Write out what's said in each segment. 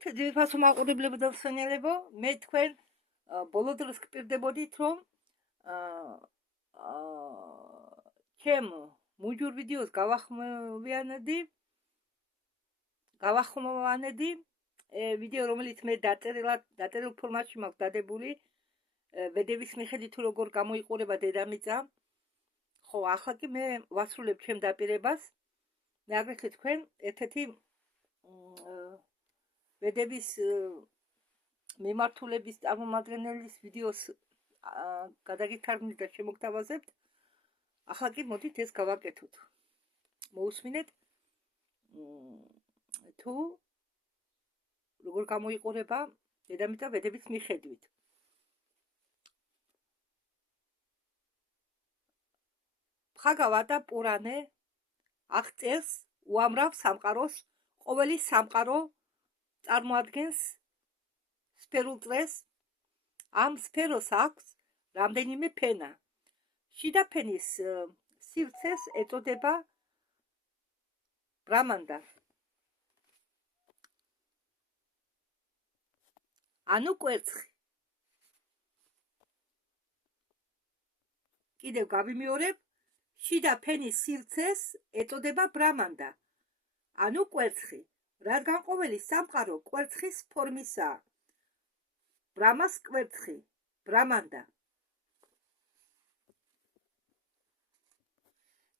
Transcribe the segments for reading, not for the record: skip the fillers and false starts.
ძირფასო მაყურებლებო და მსმენელებო, მე თქვენ ბოლო დროს გპირდებოდით, რომ ჩემ მუჯურ ვიდეოს გავახმოვანედი ვიდეო, რომელიც მე დაწერილ ფორმატში მაქვს დადებული, ვედების მიხედვით თუ როგორ გამოიყურება დედამიწა. ხო, ახლა კი მე ვასრულებ ჩემ დაპირებას. მე აგრეთვე თქვენ ერთ-ერთი ვედების მიმართულების წარმომადგენლის ვიდეოს გადაგითარგმნით და შემოგთავაზებთ. ახლა კი მოდით ეს გავაკეთოთ. მოусმინეთ თუ როგორ გამოიყურება დედამიწა ვედების მიხედვით. ფხაგავა და პურანე აღწერს უამრავ სამყაროს. ყოველი სამყარო წარმოადგენს სფერულ წრეს. ამ სფეროს აქვს რამდენიმე ფენა. შიდა ფენის სივრცეს ეწოდება ბრამანდა. ანუ კვერცხი. კიდევ გავიმეორებ, შიდა ფენის სივრცეს ეწოდება ბრამანდა. ანუ კვერცხი, რადგან ყოველი სამყარო კვერცხის ფორმისაა. ბრამას კვერცხი, ბრამანდა.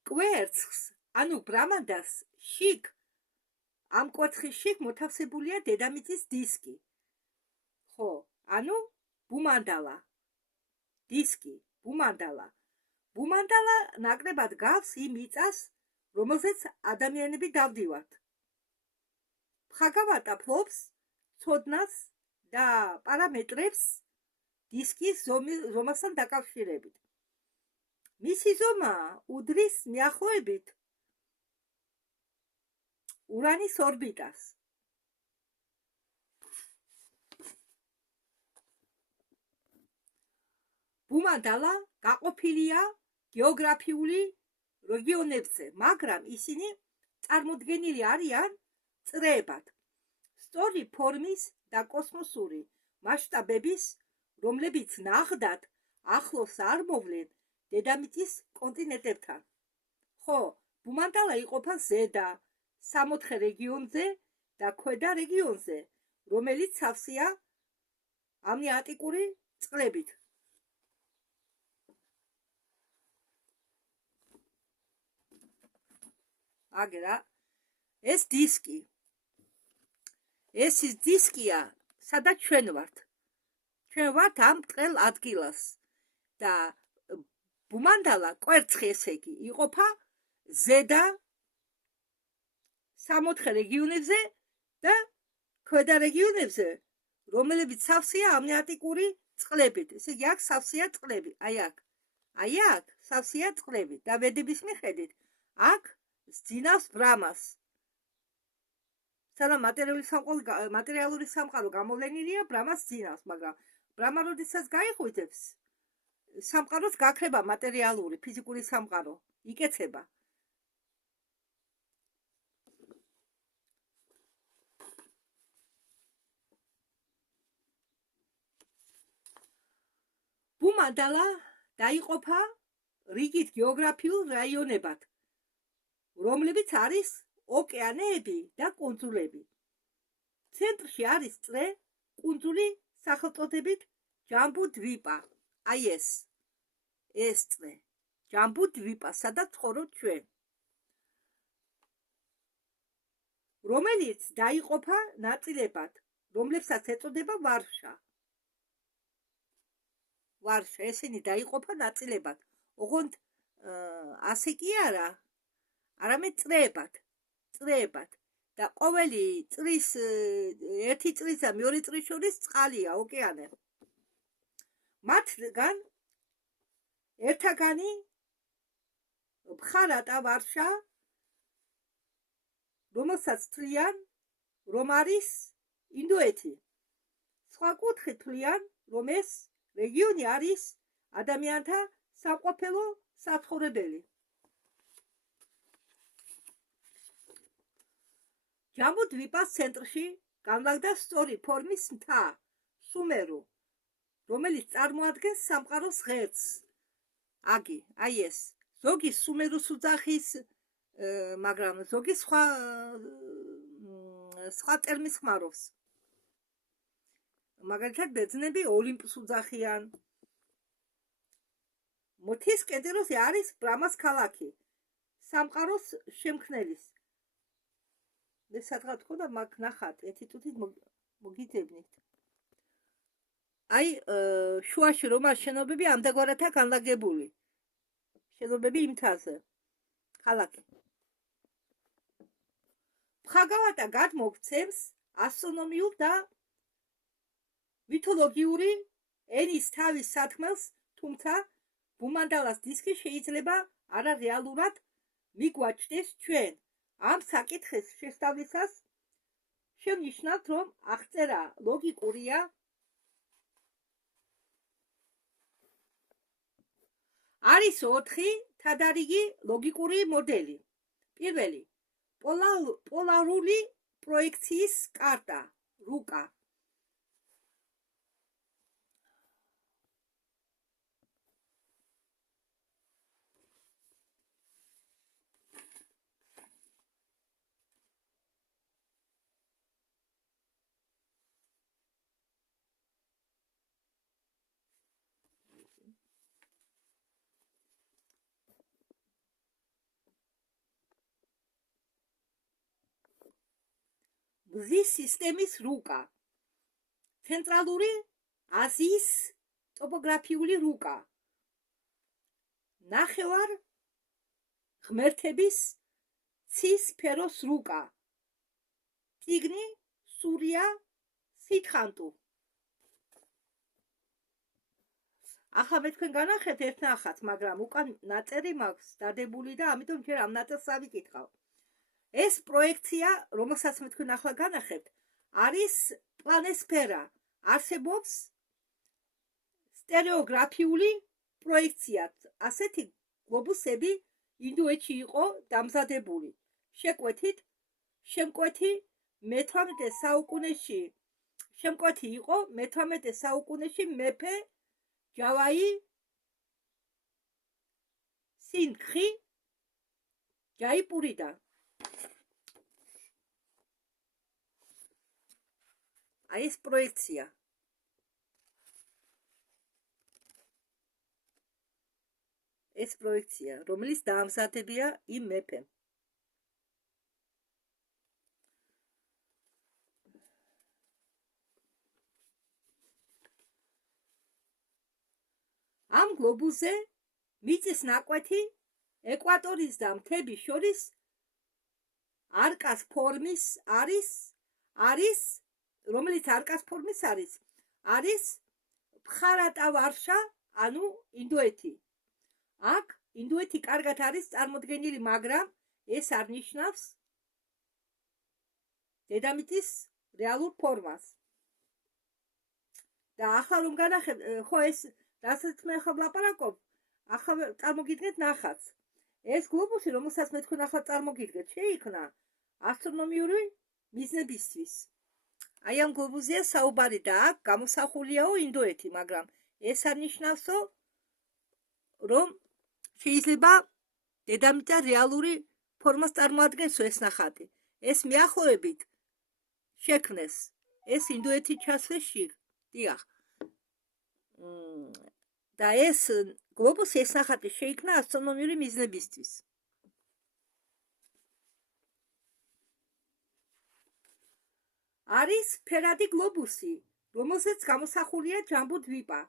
კვერცხს, ანუ ბრამანდას შიგ, ამ კვერცხის შიგ მოთავსებულია დედამიწის დისკი. ხო, ანუ ბუმანდალა. დისკი, ბუმანდალა. ბუმანდალა ნაკლებად გავს იმ მიწას, რომელზეც ადამიანები დავდივართ. ფხაგავატა ფლობს ცოდნას და პარამეტრებს დისკის ზომასთან დაკავშირებით. მისი ზომა უდრის მიახლოებით ურანის ორბიტას. ბუმანდალა გაყოფილია გეოგრაფიული რეგიონებზე, მაგრამ ისინი წარმოდგენილი არიან წრეებად, სწორი ფორმის და კოსმოსური მასშტაბების, რომლებიც ნახდათ ახლოს არ მოვლენ დედამიწის კონტინენტებთან. ხო, ბუმანდალა იყოფა ზედა, სამოთხე რეგიონზე და ქვედა რეგიონზე, რომელიც სავსეა ამნიოტიკური წყლებით. აგერა ეს დისკი. ეს ის დისკია, სადაც ჩვენ ვართ. ჩვენ ვართ ამ ბრტყელ ადგილას და ბუმანდალა კვერცხი, ესე იგი, იყოფა ზედა სამოთხე რეგიონებზე და ქვედა რეგიონებზე, რომლებიც სავსეა ამნიოტიკური წყლებით. ესე იგი, აქ სავსეა წყლები, აი აქ სავსეა წყლები და ვედების მიხედვით აქ სძინავს ბრამას. სანამ მატერიალური სამყარო გამოვლენილია, ბრამას სძინავს, მაგრამ ბრამა როდესაც გაიხვიძებს, სამყაროს გაქრება მატერიალური, ფიზიკური სამყარო, იკეცება. ბუმანდალა დაიყოფა რიგით გეოგრაფიულ რაიონებად, რომლებიც არის ოკეანეები და კუნძულები. ცენტრში არის წრე, კუნძული სახელწოდებით ჯამბუდვიპა. აი ეს წრე, ჯამბუდვიპა, სადაც ცხოვრობთ ჩვენ, რომელიც დაიყოფა ნაწილებად, რომლებსაც ეწოდება ვარშა. ესენი დაიყოფა ნაწილებად, ოღონდ ასე კი არა, არამედ წრეებად და ყოველი წრის, ერთი წრის და მეორე წრის შორის წყალია, ოკეანე. მათგან ერთაგანი ბხარატა ვარშა, რომელსაც თვლიან, რომ არის ინდოეთი. სხვა კუთხით თვლიან, რომ ეს რეგიონი არის ადამიანთა სამყოფელო საცხოვრებელი. ჯამბუდვიპას ცენტრში განლაგდა სწორი ფორმის მთა, სუმერო, რომელიც წარმოადგენს სამყაროს ღერძს. აგი, აი ეს. ზოგი სუმეროს უძახის, მაგრამ ზოგი სხვა ტერმინს ხმარობს. მაგალითად, ბერძნები ოლიმპს უძახიან. მოთის კედელზე არის ბრამას ქალაქი, სამყაროს შემქმნელის. ეს სადღაც თქო და მაგ ნახat, ერთი თუთით მოგიძებნით. აი, შუაში რომ არის შენობები ამდაგვარადაა განლაგებული. შენობები იმ მთაზე. ქალაქი. ფხაგავატა გადმოგვცემს ასტრონომიურ და მითოლოგიური ენის თავის სათქმელს, თუმცა ბუმანდალას დისკი შეიძლება არარეალურად მიგვაჩნდეს ჩვენ. ამ საკითხის შესწავლისას შევნიშნავთ, რომ აღწერა ლოგიკურია. არის 4 თადარიგი ლოგიკური მოდელი. პირველი, პოლარული პროექციის კარტა, რუკა. მზის სისტემის რუკა. ცენტრალური აზიის ტოპოგრაფიული რუკა. ნახევარ ღმერთების ცის სფეროს რუკა. ტიგნი, სურია, სითხანტუ. ახლა მე თქვენ განახეთ ერთ ნახატს, მაგრამ უკან ნაწერი მაქვს დადებული და ამიტომ ჯერ ამ ნაწერს ავიკითხავ. ეს პროექცია, რომელსაც მე თქვენ ახლა განახებთ, არის პლანესფერა. არსებობს სტერეოგრაფიული პროექცია. ასეთი გლობუსები ინდოეთში იყო დამზადებული. შემკვეთი იყო მე-18 საუკუნეში მეფე ჯავაი სინგხი ჯაიპურიდან. აი ეს პროექცია. ეს პროექცია, რომელიც დაამზადებია იმ მეფემ. ამ გლობუსზე მიწის ნაკვეთი ეკვატორის და მთების შორის არკას ფორმის არის, რომელიც არკას ფორმის არის ბხარატავარშა, ანუ ინდოეთი. აქ ინდოეთი კარგად არის წარმოდგენილი, მაგრამ ეს არ ნიშნავს დედამიწის რეალურ ფორმას. და ახლა რომ განახებ, ხო ეს რასაც მე ახლა ვლაპარაკობ, ახლა წარმოგიდგეთ ნახატს. ეს გლობუსი, რომელსაც მე თქვენ ახლა წარმოგიდგეთ, შეიქმნა ასტრონომიური მიზნებისთვის. აი ამ გლობუსზეა საუბარი და აქ გამოსახულიაო ინდოეთი, მაგრამ ეს არ ნიშნავსო, რომ შეიძლება დედამიწა რეალური ფორმას წარმოადგენსო ეს ნახატი. ეს მიახლოებით შექმნეს, ეს ინდოეთი ჩასვეს შიგ. დიახ. და ეს გლობუსი, ეს ნახატი შეიქმნა ასტრონომიური მიზნებისთვის. არის ფერადი გლობუსი, რომელზეც გამოსახულია ჯამბუ დვიპა.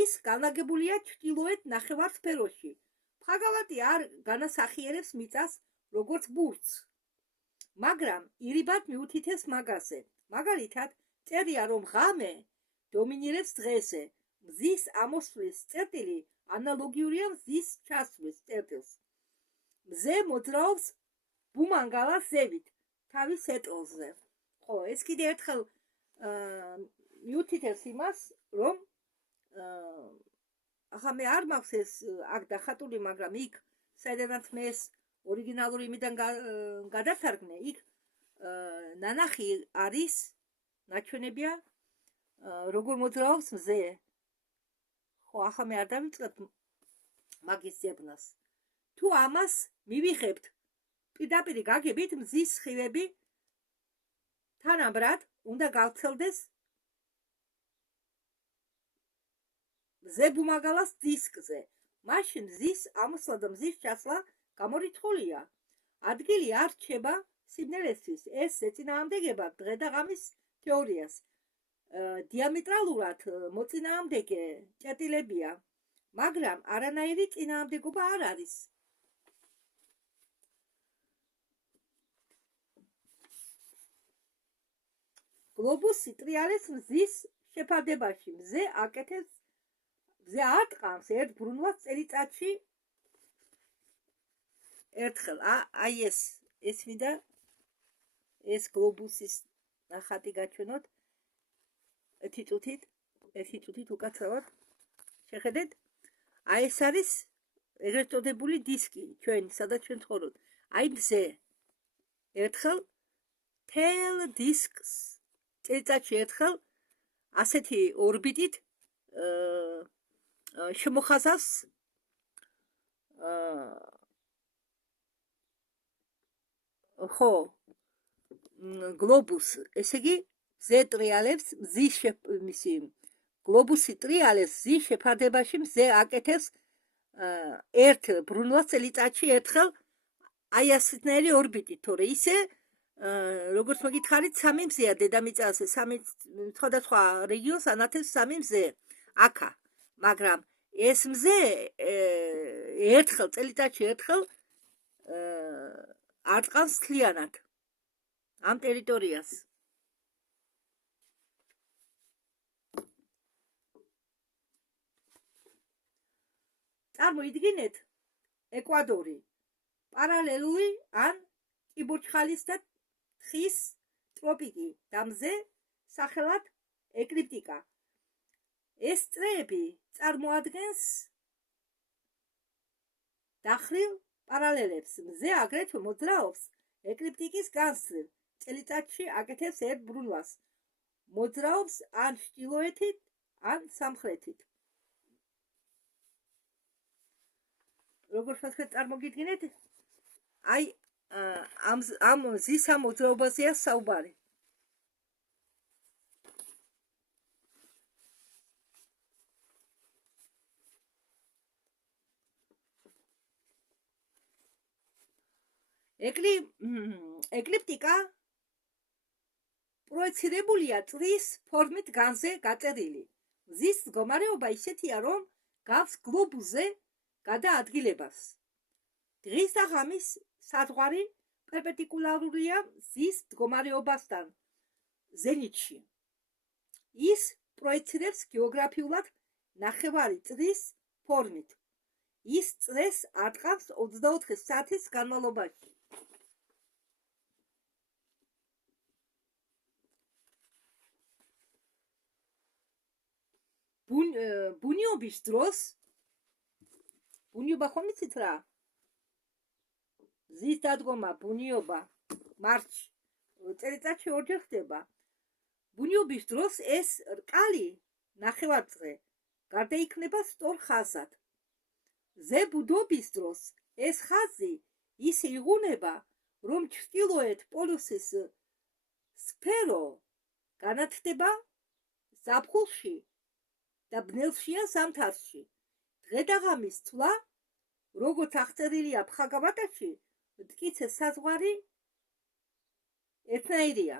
ის განლაგებულია ჩრდილოეთ ნახევარსფეროში. ფხაგავატი არ განასახიერებს მიწას როგორც ბურთს, მაგრამ ირიბად მიუთითებს მაგაზე. მაგალითად, წერია, რომ ღამე დომინირებს დღეზე. მზის ამოსვლის წერტილი ანალოგიურია მზის ჩასვლის წერტილს. მზე მოძრაობს ბუმანგალას ზევით, თავის ეტლზე. ხო, ეს კიდე ერთხელ მიუთითებს იმას, რომ ახლა მე არ მაქვს ეს აქ დახატული, მაგრამ იქ, საიდანაც მე ეს ორიგინალური იმიდან გადათარგმნე, იქ ნანახი არის ნაჩვენებია როგორ მოძრაობს მზე. ხო, ახლა მე არ დავიწყებ მაგის ძებნას. თუ ამას მივიხებთ პირდაპირ გაგებით მზის სხივები თანაბრად უნდა გავრცელდეს მზე ბუმაგალას დისკზე. მაშინ მზის ამოსვლა და მზის ჩასვლა გამორიცხულია. ადგილი არ რჩება სიმნელესთვის. ეს ეწინააღმდეგება დღე და ღამის თეორიას. დიამეტრალურად მოწინააღმდეგე ჭეტილებია, მაგრამ არანაირი წინააღმდეგობა არ არის. გლობუსი ტრიალებს მზის შეფარდებაში. მზე არტყამს ერთ ბრუნვას წელიწადში ერთხელ. აი ეს მინდა ეს გლობუსის ნახატი გაჩვენოთ. ერთი წუთით უკაცრავად შეხედეთ. აი ეს არის ეგრეთ წოდებული დისკი ჩვენ სადაც ჩვენ ცხოვრობთ. აი მზე ერთხელ თელ დისკს წელიწადში ერთხელ ასეთი ორბიტით შემოხაზავს ხო გლობუს. ესე იგი მზე ტრიალებს გლობუსი ტრიალებს მზის შეფარდებაში. მზე აკეთებს ერთ ბრუნვას წელიწადში ერთხელ აი ასეთნაირი ორბიტით, თორე ისე როგორც მოგითხარით, სამი მზეა დედამიწაზე, სამი სხვადასხვა რეგიონს ანათებს სამი მზე აქა, მაგრამ ეს მზე ერთხელ წელიწადში ერთხელ არტყამს მთლიანად ამ ტერიტორიას. წარმოიდგინეთ ეკვადორი, პარალელური ან კიბურჩხალის და თხის ტროპიკი და მზე სახელად ეკლიპტიკა. ეს წრეები წარმოადგენს დახრილ პარალელებს. მზე აგრეთვე მოძრაობს ეკლიპტიკის განსწრილ. წელიწადში აკეთებს ერთ ბრუნვას. მოძრაობს ან ჩრდილოეთით, ან სამხრეთით. როგორ შეხედეთ წარმოგიდგინეთ? აი ამ მზის ამ მოძრაობაზეა საუბარი. ეკლიპტიკა პროექცირებულია წრის ფორმით განზე გაწერილი. მზის მდგომარეობა ისეთია, რომ გავს გლობუსზე გადაადგილებას. დღის და ღამის საზღვარი პერპენდიკულარულია მზის მდგომარეობასთან ზენიტში. ის პროექცირებს გეოგრაფიულად ნახევარი წრის ფორმით. ის წრეს არტყამს 24 საათის განმავლობაში. ბუნიობის დროს ბუნიობა ხომ იცით რა? მზის დადგომა ბუნიობა მარტში წელიწადში ორჯერ ხდება. ბუნიობის დროს ეს რკალი ნახევარწრე გარდაიქმნება სწორ ხაზად. ზებუდობის დროს ეს ხაზი ისე იღუნება, რომ ჩრდილოეთ პოლუსის სფერო განათდება ზაფხულში და ბნელშია ზამთარში. დღე და ღამის ცვლა, როგორც აღწერილია ფხაგავატაში, მტკიცე საზღვარი ერთნაირია.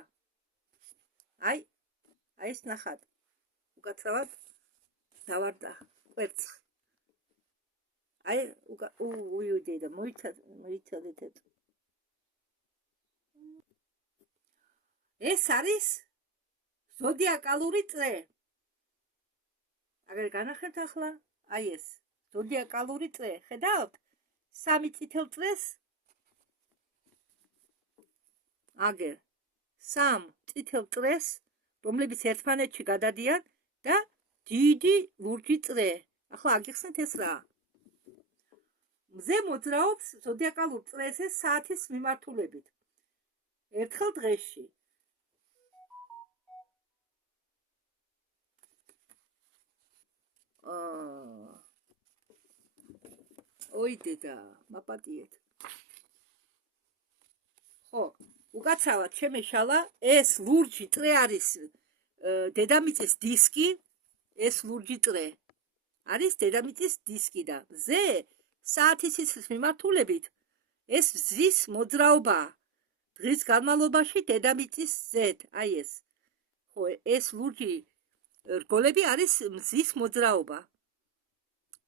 აი ეს ნახატ. უკაცრავად დავარდა კვერცხი. აი უიუდედა მოიცადეთ. ეს არის ზოდიაკალური წრე. აგერ განახერთ ახლა, აი ეს ზოდიაკალური წრე. ხედავთ? სამი წითელ წრეს აგერ სამ წითელ წრეს, რომლებიც ერთმანეთში გადადიან და დიდი ლურჯი წრე. ახლა აგიხსნით ეს რა? მზე მოძრაობს ზოდიაკალურ წრეზე საათის მიმართულებით. ერთხელ დღეში. ოი დედა, მაპატიეთ. ხო, უკაცრავად შემეშალა, ეს ლურჯი წრე არის დედამიწის დისკი, ეს ლურჯი წრე არის დედამიწის დისკი და ზე საათის სისხლის მიმართულებით ეს მზის მოძრაობაა. დღის განმავლობაში დედამიწის ზედ, აი ეს. ხო, ეს ლურჯი რგოლები არის მზის მოძრაობა.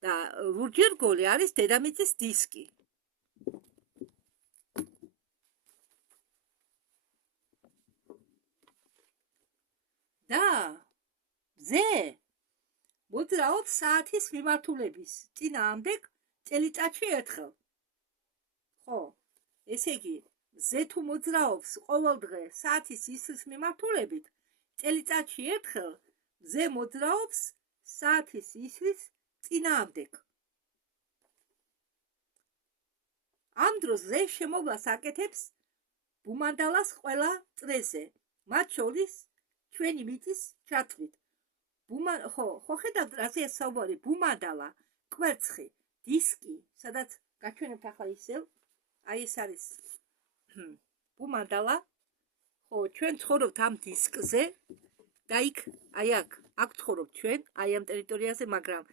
და ლურჯი რგოლი არის დედამიწის დისკი. და ზე მოძრაობს საათის მიმართულების წინააღმდეგ წელიწადში ერთხელ. ხო, ესე იგი, ზე თუ მოძრაობს ყოველ დღე საათის სისხლის მიმართულებით წელიწადში ერთხელ, ზე მოძრაობს საათის სისხლის წინააღმდეგ. ამ დროს ზე შემოვლას აკეთებს ბუმანდალას ყველა წრეზე, მათ შორის ჩვენი მიწის ჩათვლით. ხო ხედავთ რაზეა საუბარი? ბუმანდალა, კვერცხი, დისკი, სადაც გაჩვენებთ ახლა ისევ, აი ეს არის ბუმანდალა. ხო, ჩვენ ცხოვრობთ ამ დისკზე და იქ, აი აქ ცხოვრობთ ჩვენ, აი ამ ტერიტორიაზე, მაგრამ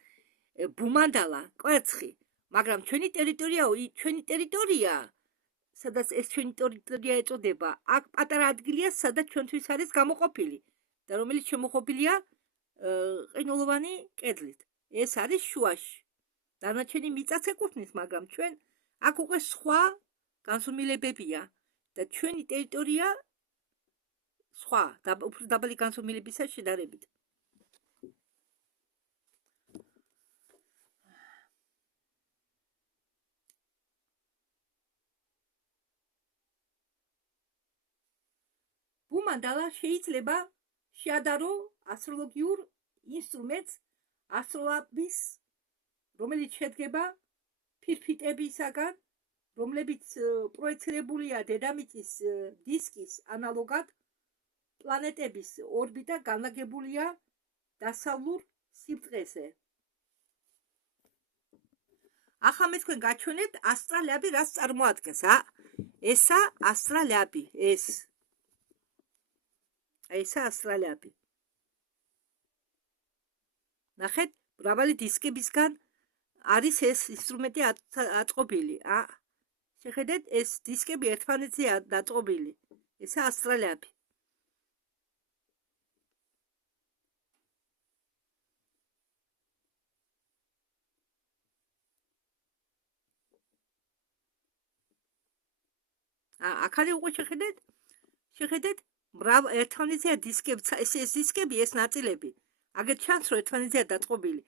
ბუმანდალა, კვერცხი, მაგრამ ჩვენი ტერიტორია, სადაც ეს ჩვენი ტერიტორია ეწოდება, აქ პატარა ადგილია, სადაც ჩვენთვის არის გამოყოფილი და რომელიც შემოყოფილია ყინულოვანი კედლით. ეს არის შუაში. დანარჩენი მიწაც ეკუთვნის, მაგრამ ჩვენ აქ უკვე სხვა განსუმილებებია და ჩვენი ტერიტორია სხვა, უფრო დაბალი განსუმილებისა შედარებით. ბუმანდალა შეიძლება შეადარო ასტროლოგიურ ინსტრუმენტს ასტროლაბის, რომელიც შედგება ფირფიტებისაგან, რომლებიც პროექცირებულია დედამიწის დისკის ანალოგად. პლანეტების ორბიტა განლაგებულია დასავლურ სიბრტყეზე. ახლა მე თქვენ გაჩვენებთ ასტრალაბი რას წარმოადგენს. ესა ასტრალაბი, ესა ასტრალაბი. ნახეთ, მრავალი დისკებისგან არის ეს ინსტრუმენტი აწყობილი. შეხედეთ, ეს დისკები ერთმანეთზეა დაწყობილი. ესა ასტრალაბი. აქ არის უკვე შეხედეთ, ერთმანეთზეა დისკები, ეს დისკები, ეს ნაწილები. აგერ ჩანს, რომ ერთმანეთზეა დაწყობილი.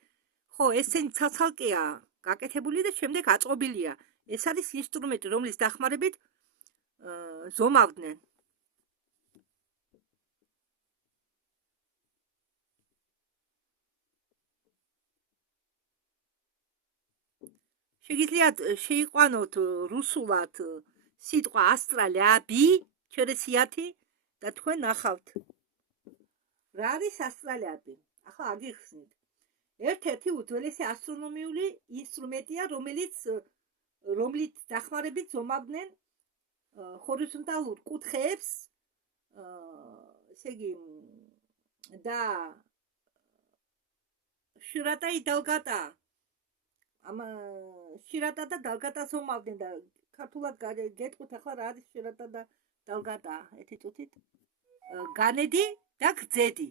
ხო, ესენი ცალ-ცალკეა გაკეთებული და შემდეგ აწყობილია. ეს არის ინსტრუმენტი, რომლის დახმარებით ზომავდნენ. შეგიძლიათ შეიყვანოთ რუსულად სიტყვა ასტრალაბი, ჩერესიათი და თქვენ ნახავთ. რა არის ასტრალაბი? ახლა აგიხსნით. ერთ-ერთი უძველესი ასტრონომიული ინსტრუმენტია, რომლით დახმარებით ზომავდნენ ჰორიზონტალურ კუთხეებს, ესე იგი, და შირატა იდალგატა. შირატა და დალგატა ზომავდნენ და ქართულად გეტყვით ახლა რა არის შირატა და დალგატა. ერთი წუთით. განედი და გრძედი.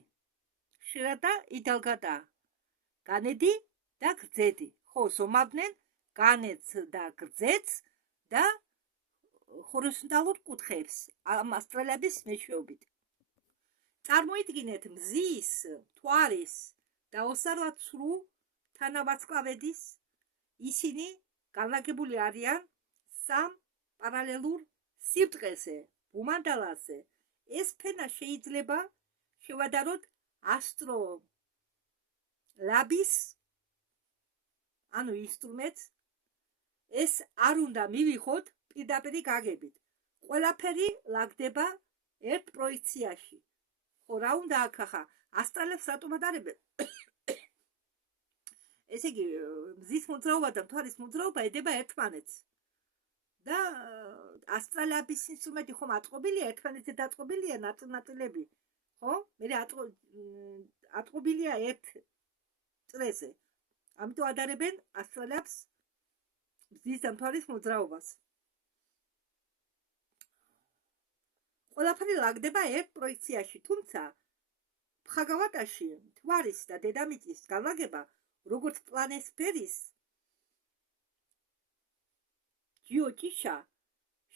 შირატა იდალგატა. განედი და გრძედი. ხო, ზომავდნენ განედს და გრძედს და ჰორიზონტალურ კუთხეებს ამ ასტრალაბის მეშვეობით. წარმოიდგინეთ მზის, მთვარის და 28 თანავარსკვლავედის. ისინი განლაგებული არიან სამ პარალელურ სიბრტყეზე, ბუმანდალაზე. ეს ფენა შეიძლება შევადაროთ ასტროლაბის, ინსტრუმენტს. ეს არ უნდა მივიხოთ პირდაპირი გაგებით. ყველაფერი ლაგდება ერთ პროექციაში. ხო, რა უნდა აქ ახლა ასტრალებს რატომ ადარებენ? ესე იგი, მზის მოძრაობა და მთვარის მოძრაობა ედება ერთმანეთს. და ასტრალების ინსტრუმენტი ხომ ატყობილია, ერთმანეთზე დაწყობილია ნაწილები, ხო? მე ატყობილია ერთ წრეზე. ამიტომ ადარებენ ასტრალებს მზის და მთვარის მოძრაობას. ყველაფერი ლაგდება ერთ პროექციაში, თუმცა ფხაგავატაში მთვარის და დედამიწის განლაგება, როგორც პლანეტსფეროს ჯიოჭიშა,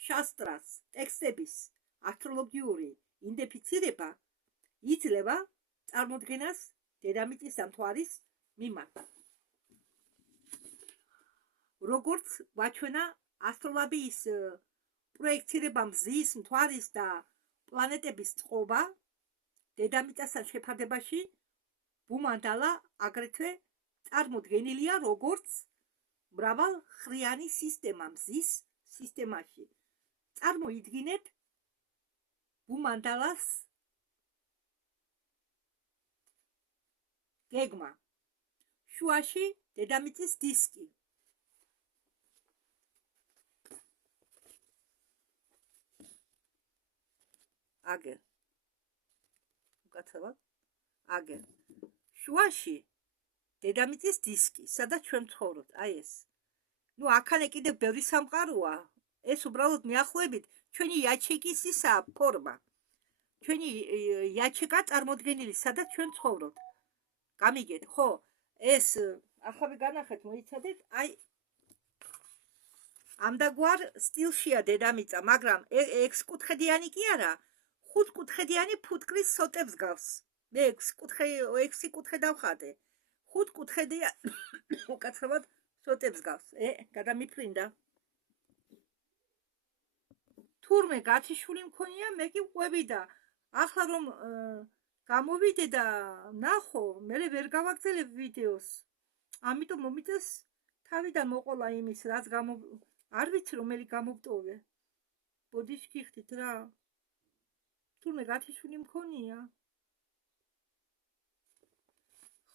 შასტრას ტექსტების ასტროლოგიური იდენტიფიცირება იძლევა წარმოდგენას დედამიწის და მთვარის მიმართ. როგორც ვაჩვენა ასტროლაბიის პროექცირება მზის, მთვარის და პლანეტების წყობა დედამიწასთან შეფარდებაში ბუმანდალა აგრეთვე წარმოდგენილია როგორც მრავალხრიანი სისტემა მზის სისტემაში. წარმოიდგინეთ ბუმანდალას გეგმა. შუაში დედამიწის დისკი. აგერ. უკაცრავად. აგერ. შუაში დედამიწის დისკი, სადაც ჩვენ ვცხოვრობთ, აი ეს. ნუ აქანე კიდევ ბევრი სამყაროა. ეს უბრალოდ მიახლოებით ჩვენი იაჩეკის ისა ფორმა. ჩვენი იაჩეკა წარმოდგენილი, სადაც ჩვენ ცხოვრობთ. გამიგეთ, ხო? ეს ახლა განახეთ, მოიცადეთ, აი ამდაგვარ სტილშია დედამიწა, მაგრამ 6 კუთხედიანი კი არა, 5 კუთხედიანი ფუტკრის სოტებს გავს. მე 6 კუთხე დავხატე. 5 კუთხედია უკაცრავად სოტებს გავს. გადამიფრინდა. თურმე გათიშული მქონია, მე კი ყვები და ახლა რომ გამოვიდე და ნახო, მე ვერ გავაგრძელებ ვიდეოს. ამიტომ მომიწეს თავიდან მოყოლა იმის, რაც არ ვიცი რომელი გამოვტოვე. ბოდიშ გიხდით რა. თურმე გათიშული მქონია.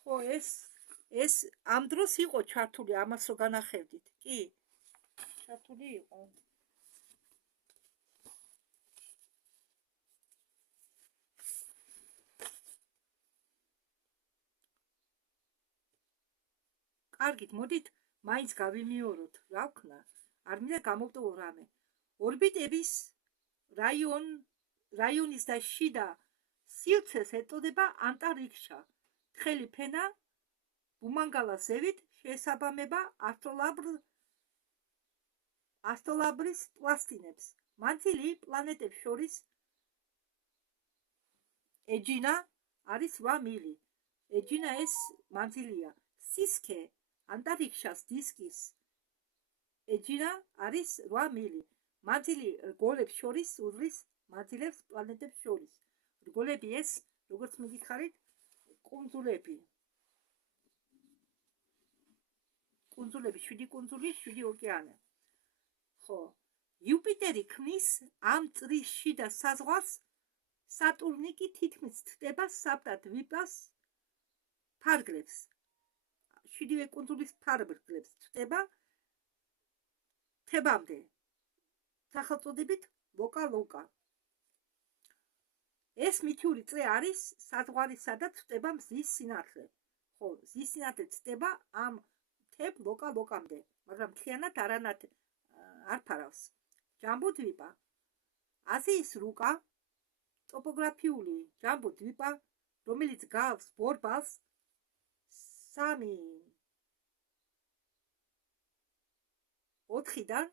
ხო, ეს ამ დროს იყო ჩართული, ამას რო განახედით. კი, ჩართული იყო. კარგით, მოდით მაინც გავიმეოროთ, რა ვქნა. არ მინდა გამოვტოვო რამე. ორბიტების რაიონის და შიდა სივრცეს ეწოდება ანტარქტიკა. თხელი ფენა ბუმანგალას ზევით შეესაბამება ასტროლაბრის პლასტინებს. მანძილი პლანეტებს შორის ეჯინა არის 8 მილი. ეჯინა ეს მანძილია. სისქე ანტარქტიკას დისკის ეჯინა არის 8 მილი. მანძილი რგოლებს შორის უდრის მანძილებს პლანეტებს შორის. რგოლები ეს, როგორც მიგითხარით, კუნძულები. კუნძულები, 7 კუნძული, 7 ოკეანე. ხო, იუპიტერი ქმნის ამ წრის შიდა საზღვარს, სატურნი კი თითქმის თდება საბტა დვიპას ფარგლებს. 7 კუნძულის ფარგლებს თდება თებამდე. სახელწოდებით ლოკა. ეს მითიური წრე არის საზღვარი, სადაც თდება მზის სინათლე. ხო, მზის სინათლე თდება ამ თებ ლოკამდე, მაგრამ მთლიანად არ ფარავს. ჯამბუდვიპა, აზიის რუკა, ტოპოგრაფიული ჯამბუდვიპა, რომელიც გავს ბორბალს 3-4-დან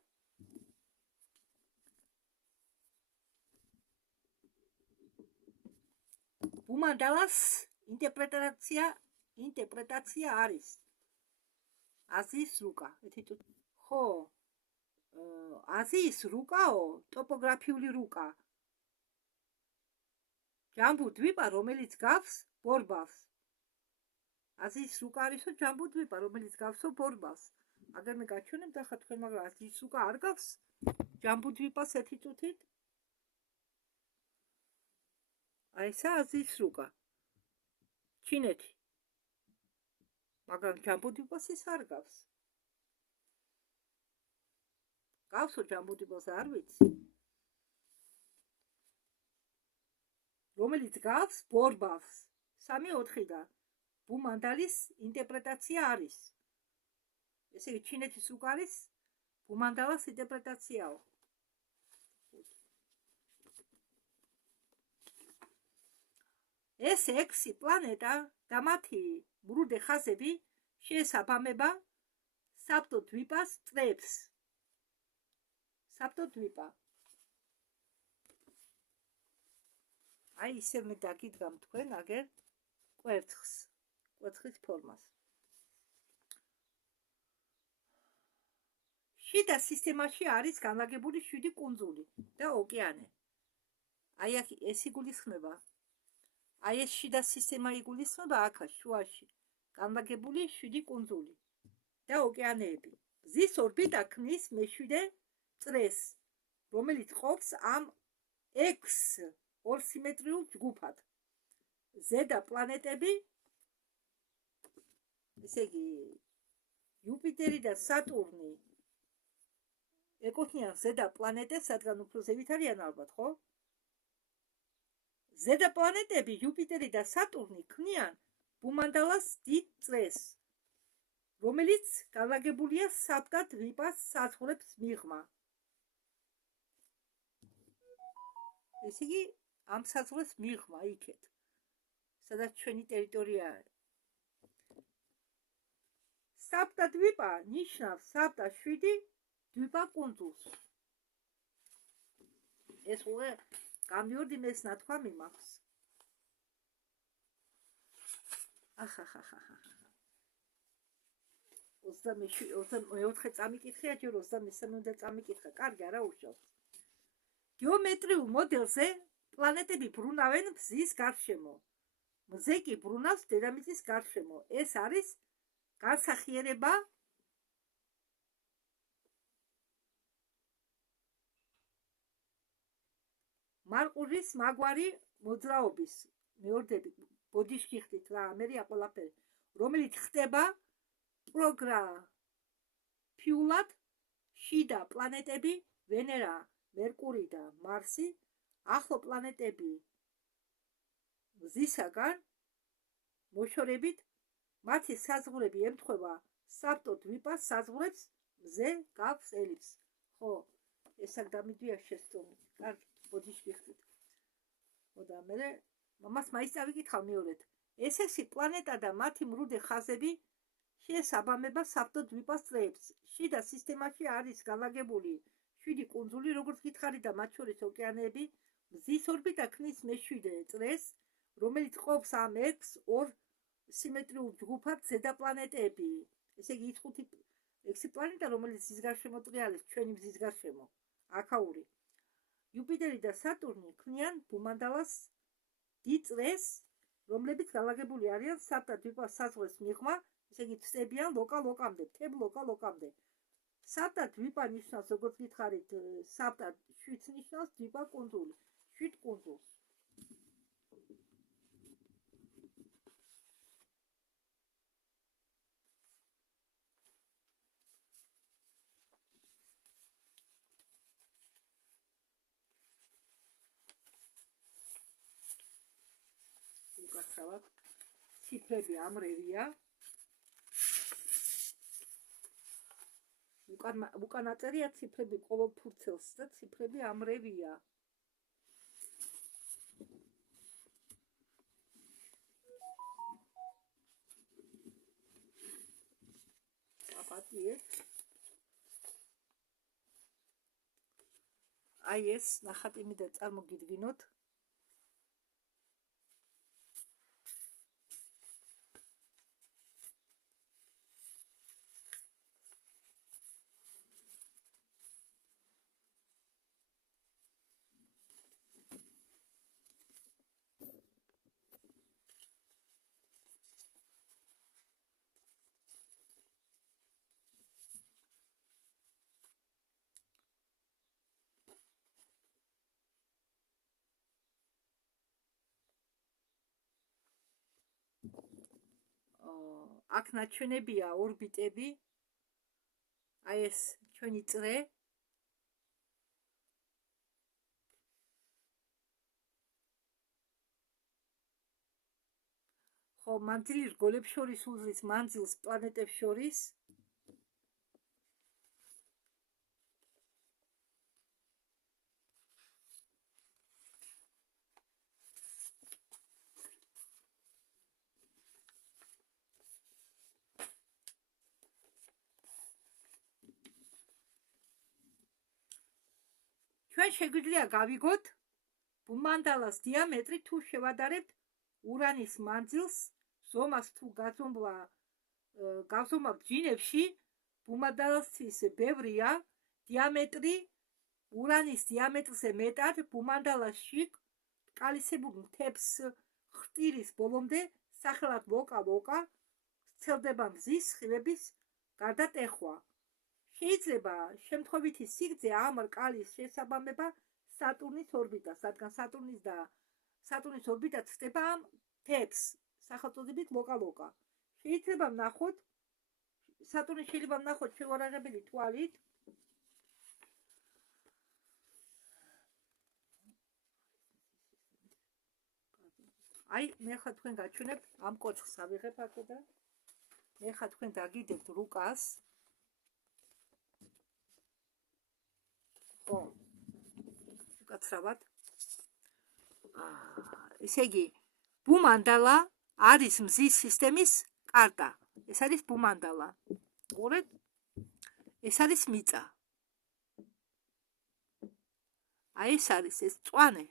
ბუმანდალას ინტერპრეტაცია არის აზიის რუკა. ხო, აზიის რუკაო, ტოპოგრაფიული რუკა. ჯამბუდვიპა, რომელიც გავს ბორბალს. აზიის რუკა არისო ჯამბუდვიპა, რომელიც გავსო ბორბალს. აგერ მე გაჩვენებ და ხა თქვენ მაგრამ აზის უკა არ გავს ჯამბუდვიპას ერთი წუთით აი ესა აზის უკა ჩინეთი მაგრამ ჯამბუდვიპას ის არ გავს გავსო ჯამბუდვიპას არ ვიცი რომელიც გავს ბორბავს 3-4-დან ბუმანდალის ინტერპრეტაცია არის ესე იგი ჩინეთის უკ არის ბუმანდალას ინტერპრეტაციაო ეს 6 პლანეტა და მათი მრუდე ხაზები შეესაბამება საბტო-დვიპას წრეებს საბტო-დვიპა აი ისე მე დაგიდგამ თქვენ აგერ კვერცხის ფორმას შიდა სისტემაში არის განლაგებული 7 კუნძული და ოკეანე აი აქ ეს იგულისხმება აი ეს შიდა სისტემა იგულისხმება აქ შუაში განლაგებული 7 კუნძული და ოკეანეები მზის ორბიტა ქმნის მე-7 წრეს რომელიც ყოფს ამ 6 ორსიმეტრიულ ჯგუფად ზედა პლანეტები ესე იგი იუპიტერი და სატურნი ეკუთვნიან ზედა პლანეტებს რადგან უფრო ზევით არიან ალბათ ხო ზედა პლანეტები იუპიტერი და სატურნი ქმნიან ბუმანდალას დიდ წრეს რომელიც განლაგებულია საბტა-დვიპას საზღვრებს მიღმა ესე იგი ამ საზღვრებს მიღმა იქეთ სადაც ჩვენი ტერიტორიაა საბტა-დვიპა ნიშნავს საბტა-7 დვიპა კუნძულს ეს უკვე გამიორდი მეს ნათქვამი მაქვს ახახახახა 24 წამიკითხია ჯერ 23 უნდა წამიკითხა კარგი არა უშავს გეომეტრიულ მოდელზე პლანეტები ბრუნავენ მზის გარშემო მზე კი ბრუნავს დედამიწის გარშემო ეს არის განსახიერება მარკურის მაგვარი მოძრაობის მეორდები ბოდიშ გიხდით რა ამერია ყველაფერი რომელიც ხდება პროგრაფიულად შიდა პლანეტები ვენერა მერკური და მარსი ახლო პლანეტები მზისაგან მოშორებით მათი საზღვრები ემთხვევა საბტო-დვიპას საზღვრებს მზე გავს ელიფს ხო ეს აქ დამიდვია შესწავლით კარგი ბოდიშ გიხდით და მე მამას მაინც წავიკითხავ მეორედ ეს პლანეტა და მათი მრუდე ხაზები შეესაბამება საბტო-დვიპას წრეებს შიდა სისტემაში არის განლაგებული 7 კუნძული როგორც გითხარი და მათ შორის ოკეანეები მზის ორბიტა ქმნის მე-7 წრეს რომელიც ყოფს ამ 6 ორ სიმეტრიულ ჯგუფად ზედა პლანეტები ესე იგი 6 პლანეტა რომელიც მზის გარშემო ტრიალებს ჩვენი მზის გარშემო აქაური იუპიტერი და სატურნი ქმნიან ბუმანდალას დიდ წრეს რომლებიც განლაგებული არიან საბტა-დვიპას საზღვრებს მიღმა ესე იგი ცდებიან ლოკალ-ლოკამდე მთელ ლოკალ-ლოკამდე საბტა-დვიპა ნიშნავს როგორც გითხარით საბტა-7 ნიშნავს დვიპა კუნძული 7 კუნძულს უკაცრავად ციფრები ამრევია უკან აწერია ციფრები ყოველ ფურცელს და ციფრები ამრევია აპატიეთ აი ეს ნახატი მინდა წარმოგიდგინოთ აქ ნაჩვენებია ორბიტები, აი ეს ჩვენი წრე, ხო, მანძილი რგოლებს შორის უძრის მანძილს პლანეტებს შორის. ჩვენ შეგვიძლია გავიგოთ ბუმანდალას დიამეტრი თუ შევადარებთ ურანის მანძილს, ზომას თუ გავზომავთ ჯინებში, ბუმანდალასთვის ბევრია დიამეტრი ურანის დიამეტრზე მეტად ბუმანდალაში კალისებულ მთებს ხტირის ბოლომდე სახელად ლოკა სცელდება მზის სხივების გარდატეხვა. შეიძლება შემთხვევითი სიგრძე ამ რკალის შესაბამება სატურნის ორბიტას, რადგან სატურნის ორბიტა ცდება ამ მთებს სახელწოდებით ლოკა. შეიძლება ვნახოთ სატურნი შეიძლება ვნახოთ შევარაღებელი თვალით. აი, მე ხა თქვენ გაჩვენებთ ამ კოცხს ავიღებ აქედან. მე ხა თქვენ დაგიდებთ რუკას. ხო. უკაცრავად. ესე იგი, ბუმანდალა არის მზის სისტემის კარტა. ეს არის ბუმანდალა. უყურეთ? ეს არის მიწა. აი ეს არის ეს წვანე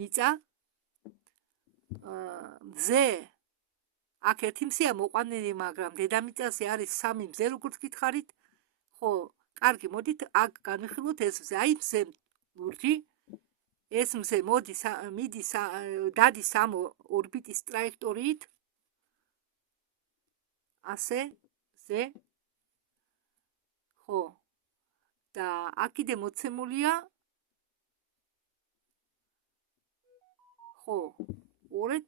მიწა. მზე აქ ერთი მზეა მოყვანილი, მაგრამ დედამიწაზე არის სამი მზე, როგორც გითხარით. ხო, კარგი, მოდით აქ განვიხილოთ ეს მზე. აი მზე ლურჯი. ეს მზე დადის ამ ორბიტის ტრაექტორიით. ასე მზე. ხო. და აქ კიდე მოცემულია. ხო. უყურეთ?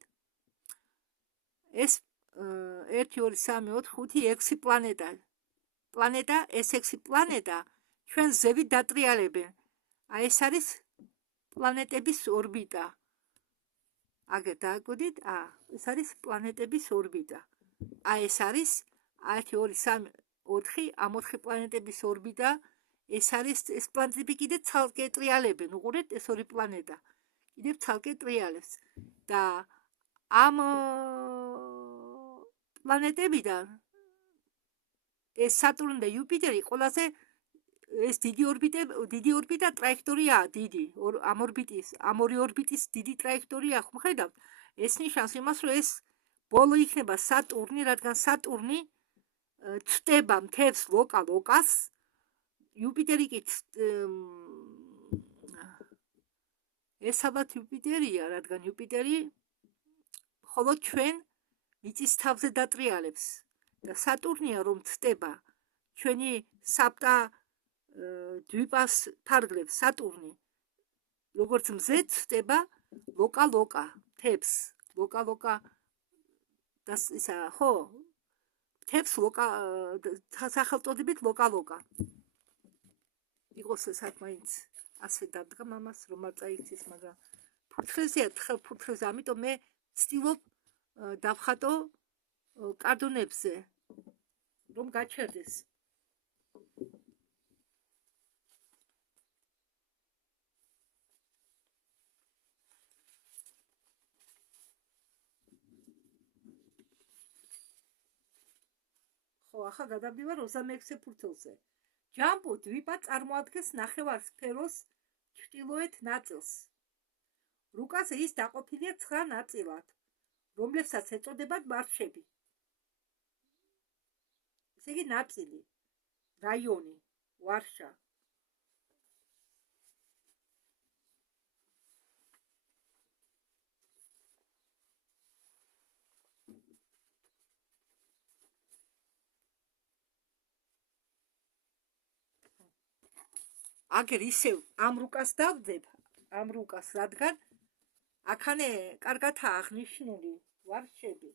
ეს 1 2 3 4 5 6 პლანეტა, ეს 6 პლანეტა ჩვენ ზევით დატრიალებენ. აი ეს არის პლანეტების ორბიტა. აგერ დააკვირდით, ეს არის პლანეტების ორბიტა. აი ეს არის 1 2 3 4 ამ 4 პლანეტების ორბიტა. ეს არის ეს პლანეტები კიდე ცალკე ტრიალებენ. უყურეთ, ეს ორი პლანეტა კიდევ ცალკე ტრიალებს და ამ პლანეტებიდან ეს სატურნი და იუპიტერი ყველაზე ეს დიდი ორბიტა ტრაექტორია დიდი ამ ორი ორბიტის დიდი ტრაექტორია ხედავთ. ეს ნიშნავს იმას, რომ ეს ბოლო იქნება სატურნი, რადგან სატურნი ცდება მთებს ლოკას, იუპიტერი კი ეს ალბათ იუპიტერია, რადგან იუპიტერი მხოლოდ ჩვენ მიწის თავზე დატრიალებს და სატურნია რომ ცდება ჩვენი საბტა დვიპას ფარგლებს. სატურნი როგორც მზე ცდება ლოკა მთებს ლოკა და ისა ხო მთებს სახელწოდებით ლოკა იყოს ესაკ მაინც ასე დადგა მამას რომ არ წაიქცეს, მაგრამ ფურთხეზეა ფურთხეზე, ამიტომ მე ვცდილობ დავხატო კარტონებზე რომ გაჩერდეს. ხო, ახლა გადავდივარ 26 ფურცელზე. ჯამბო დვიპა წარმოადგენს ნახევარსფეროს ჩრდილოეთ ნაწილს. რუკაზე ის დაყოფილია 9 ნაწილად, რომლებსაც ეწოდებათ მარშები. ესე იგი ნაწილი, რაიონი, ვარშა. აგერ ისევ ამ რუკას დავდებ, რადგან აქანე კარგადაა აღნიშნული ვარშები.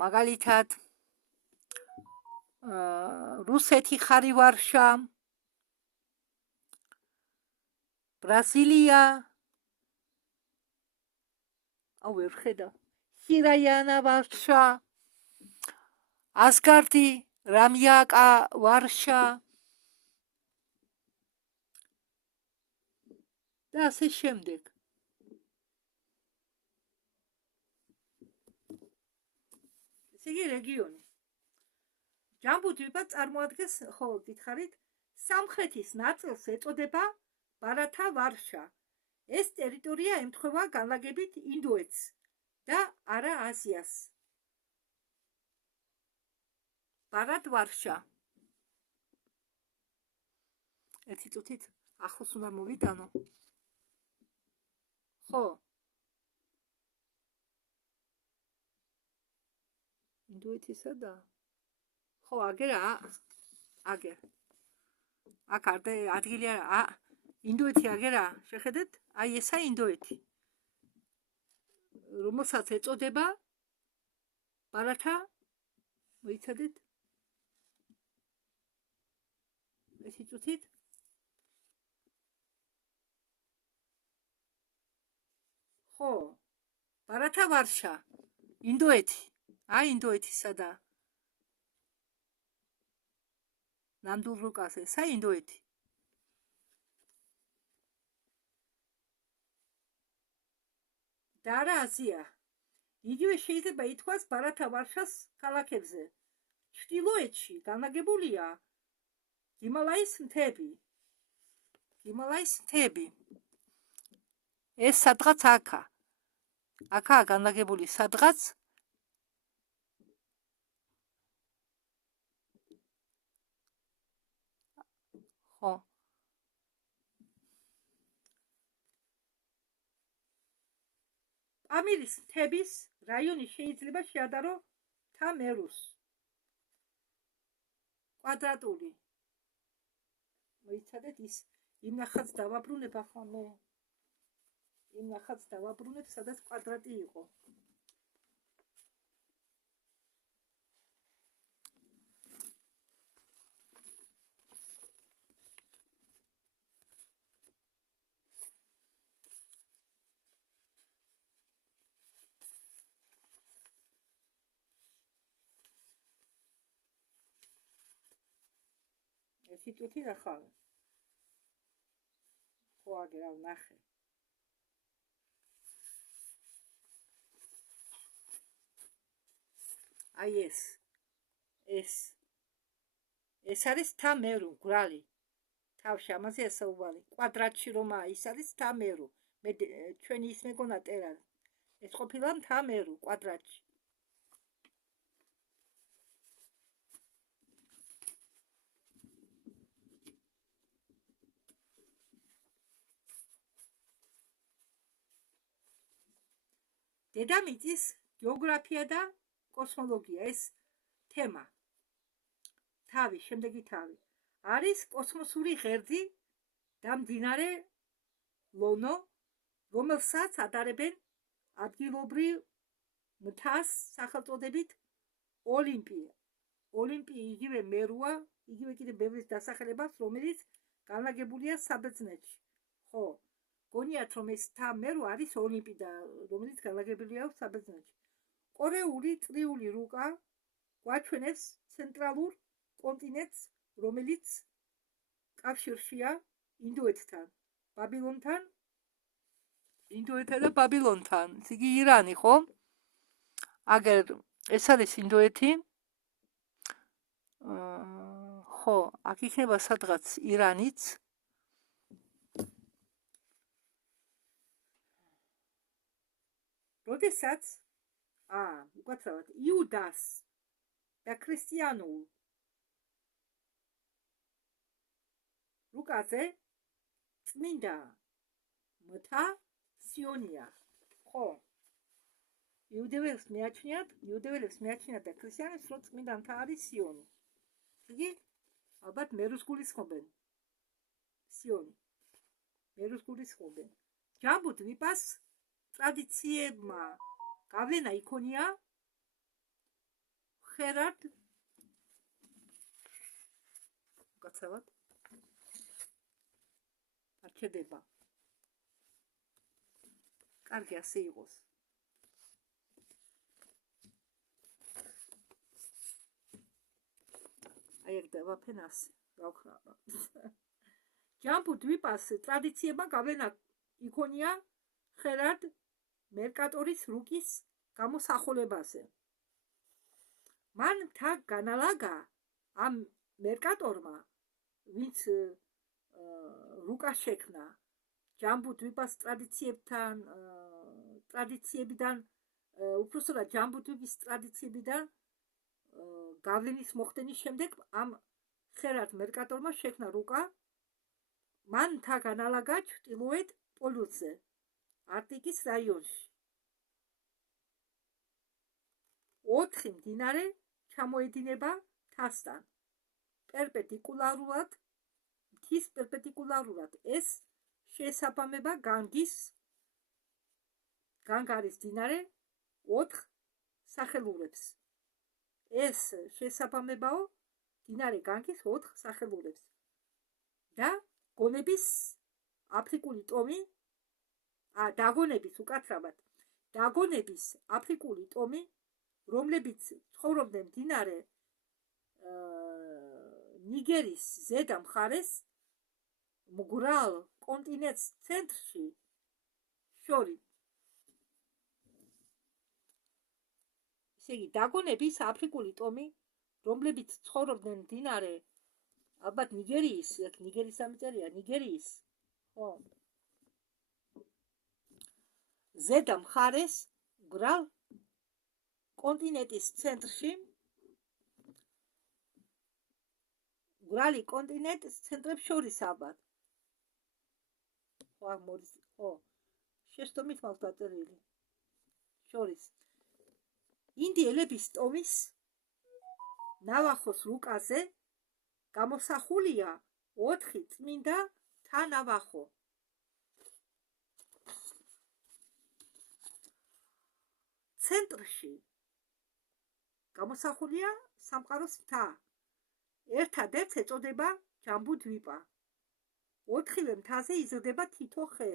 მაგალითად რუსეთი ხარი ვარშა, ბრაზილია, ვერ ხედა, ჰირაიანა ვარშა, ასგარდი, რამიაკა ვარშა და ასე შემდეგ. ესე იგი რეგიონი. ჯამბუდიება წარმოადგენს, ხო, გითხარით, სამხრეთის ნაწილს ეწოდება ბარათა ვარშა. ეს ტერიტორია ემთხვევა განლაგებით ინდოეთს და არა აზიას. ბარათ ვარშა. ერთი წუთით ახლოს უნდა მოვიტანო. ხო. ინდოეთისა და ხო, აგერა, აგერ. აქ ადგილი არა, ინდოეთი აგერა, შეხედეთ, აი ესა ინდოეთი. რომელსაც ეწოდება ბარათა, მოიცადეთ. ერთი წუთით. ხო, ბარათა ვარშა, ინდოეთი. აი ინდოეთისა და ნამდვილ რუკაზე, სა ინდოეთი. და არა აზია. იგივე შეიძლება ითქვას ბარათა ვარშას ქალაქებზე. ჩრდილოეთში განლაგებულია ჰიმალაის მთები. ჰიმალაის მთები. ეს სადღაც აქა. აქაა განლაგებული სადღაც ხო. პამირის მთების რაიონი შეიძლება შეადარო მთა მერუს. კვადრატული. მოიცადეთ ის იმ ნახატს დავაბრუნებ ახლა მე. იმ ნახატს დავაბრუნებ, სადაც კვადრატი იყო. ერთი წუთი ნახავ. ხო, აგერ ნახე. აი ეს არის მთა მერუ, გრალი. თავში ამაზე ასაუბარი. კვადრატში რომაა, ის არის მთა მერუ. მე ჩვენი ის მეგონა ტერა. ეს ყოფილა მთა მერუ კვადრატში. დედამიწის გეოგრაფია და კოსმოლოგია, ეს თემა. თავი, შემდეგი თავი. არის კოსმოსური ღერძი და მდინარე ლონო, რომელსაც ადარებენ ადგილობრივ მთას სახელწოდებით ოლიმპია. ოლიმპია იგივე მერუა, იგივე კიდე ბევრის დასახელებას, რომელიც განლაგებულია საბერძნეთში. ხო, გონიათ, რომ ეს მთა მერუ არის ოლიმპია, რომელიც განლაგებულია საბერძნეთში. კორეული წრიული რუკა გვაჩვენებს ცენტრალურ კონტინენტს, რომელიც კავშირშია ინდოეთთან, ბაბილონთან. ინდოეთთან და ბაბილონთან. იგი ირანი, ხო? აგერ ეს არის ინდოეთი. ხო, აქ იქნება სადღაც ირანიც. როდესაც უკაცრავად იუდას და ქრისტიანულ რუკაზე წმინდა მთა სიონია. ხო, იუდეველს მეაჩნიათ და ქრისტიანებს, რომ წმინდა მთა არის სიონი. იგი ალბათ მერუს გულისხმობენ. სიონი. მერუს გულისხმობენ. ჯამბუდვიპას ტრადიციებმა გავლენა იქონია ხერად გაცავად არჩედება. კარგი ასე იყოს. აი ეგ დავაფენ ასე, გავხრა. ჯამბუ დვიპას ტრადიციებმა გავლენა იქონია ხერად მერკატორის რუკის გამოსახულებაზე. მან მთა განალაგა ამ მერკატორმა, ვინც რუკას შექმნა ჯამბუ დვიპას ტრადიციებიდან, უпростоრად ჯამბუ დვიპის ტრადიციებიდან გავლენის მოხდენის შემდეგ ამ ხერად მერკატორმა შექმნა რუკა. მან მთა განალაგა ჩრდილოეთ პოლუსზე, არქტიკის რაიონში. 4 მდინარე ჩამოედინება მთასთან პერპენდიკულარულად. მთის პერპენდიკულარულად ეს შეესაბამება განგარის მდინარე 4 სახელურებს. ეს შეესაბამებაო მდინარე განგის 4 სახელურებს და გონების აფრიკული ტომი, დაგონების აფრიკული ტომი, რომლებიც ცხოვრობდნენ მდინარე ნიგერის ზედა მხარეს, მგვრალ კონტინენტს ცენტრში შორის. ისე იგი დაგონების აფრიკული ტომი, რომლებიც ცხოვრობდნენ მდინარე ალბათ ნიგერიის, ნიგერის ამიწერია, ნიგერიის, ხო. ზედა მხარეს, მგვრალ კონტინენტის ცენტრში, მგვრალი კონტინენტის ცენტრებს შორის ალბათ. ხო, შეშტომით მაქვს დაწერილი. შორის. ინდიელების ტომის ნავახოს რუკაზე გამოსახულია 4 წმინდა თანავახო. ცენტრში გამოსახულია სამყაროს მთა. ერთადერთს ეწოდება ჯამბუ დვიპა. 4-ვე მთაზე იზრდება თითო ხე.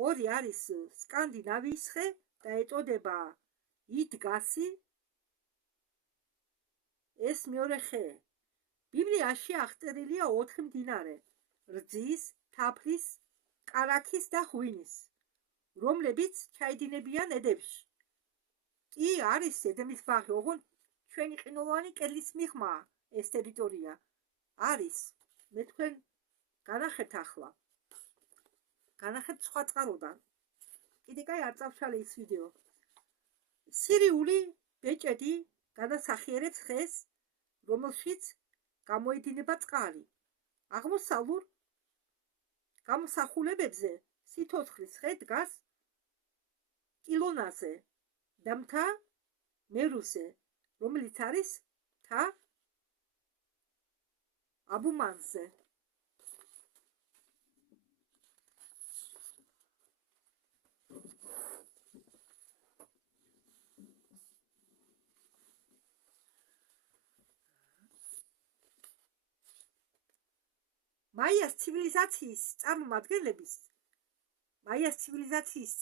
2 არის სკანდინავიის ხე და ეწოდება იდგასი. ეს მეორე ხე. ბიბლიაში აღწერილია 4 მდინარე: რძის, თაფლის, კარაქის და ღვინის, რომლებიც ჩაედინებიან ედემში. კი არის ედემის ბაღი, ოღონდ ჩვენი ყინულოვანი კედლის მიღმა ეს ტერიტორია არის. მე თქვენ განახეთ ახლა. განახეთ სხვა წყაროდან. კიდე კაი არ წავშალე ის ვიდეო. სირიული ბეჭედი განასახიერებს ხეს, რომელშიც გამოედინება წყალი. აღმოსავლურ გამოსახულებებზე სიცოცხლის ხე დგას კილონაზე და მთა მერუზე, რომელიც არის მთა აბუმანზე. მაიას ცივილიზაციის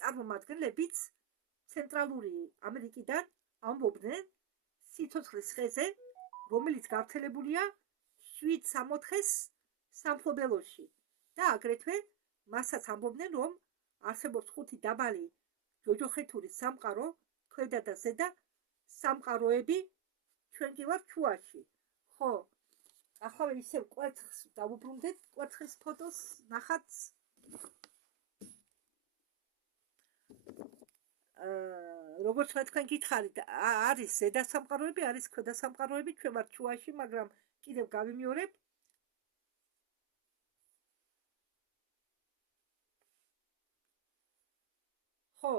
წარმომადგენლებიც ცენტრალური ამერიკიდან ამბობდნენ სიცოცხლის ხეზე, რომელიც გავრცელებულია 7-64-ის სამფლობელოში და აგრეთვე მასაც ამბობდნენ, რომ არსებობს 5 დაბალი ჯოჯოხეთური სამყარო, ქვედა და ზედა სამყაროები, ჩვენ კი ვართ შუაში. ხო, ახლა ისევ კვერცხს დავუბრუნდეთ, კვერცხის ფოტოს ნახat. როგორც თქვენ გითხარით, არის ზედა სამყაროები, არის ქვედა სამყაროები, ჩვენ ვართ შუაში, მაგრამ კიდევ გავიმეორებ. ხო,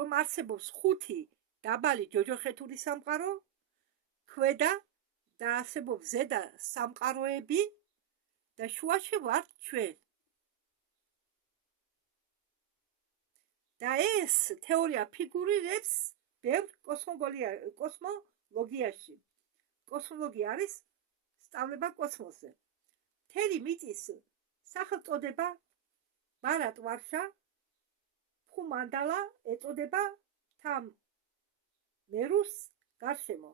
რომ არსებობს 5 დაბალი ჯოჯოხეთური სამყარო, ქვედა და არსებობს ზედა სამყაროები და შუაში ვართ ჩვენ. და ეს თეორია ფიგურირებს ბევრ კოსმოგონიაში კოსმოლოგიაში. კოსმოლოგია არის სწავლება კოსმოსზე. მთელი მიწის სახელწოდება ბარატ ვარშა, ფუმანდალა ეწოდება მთამერუს გარშემო.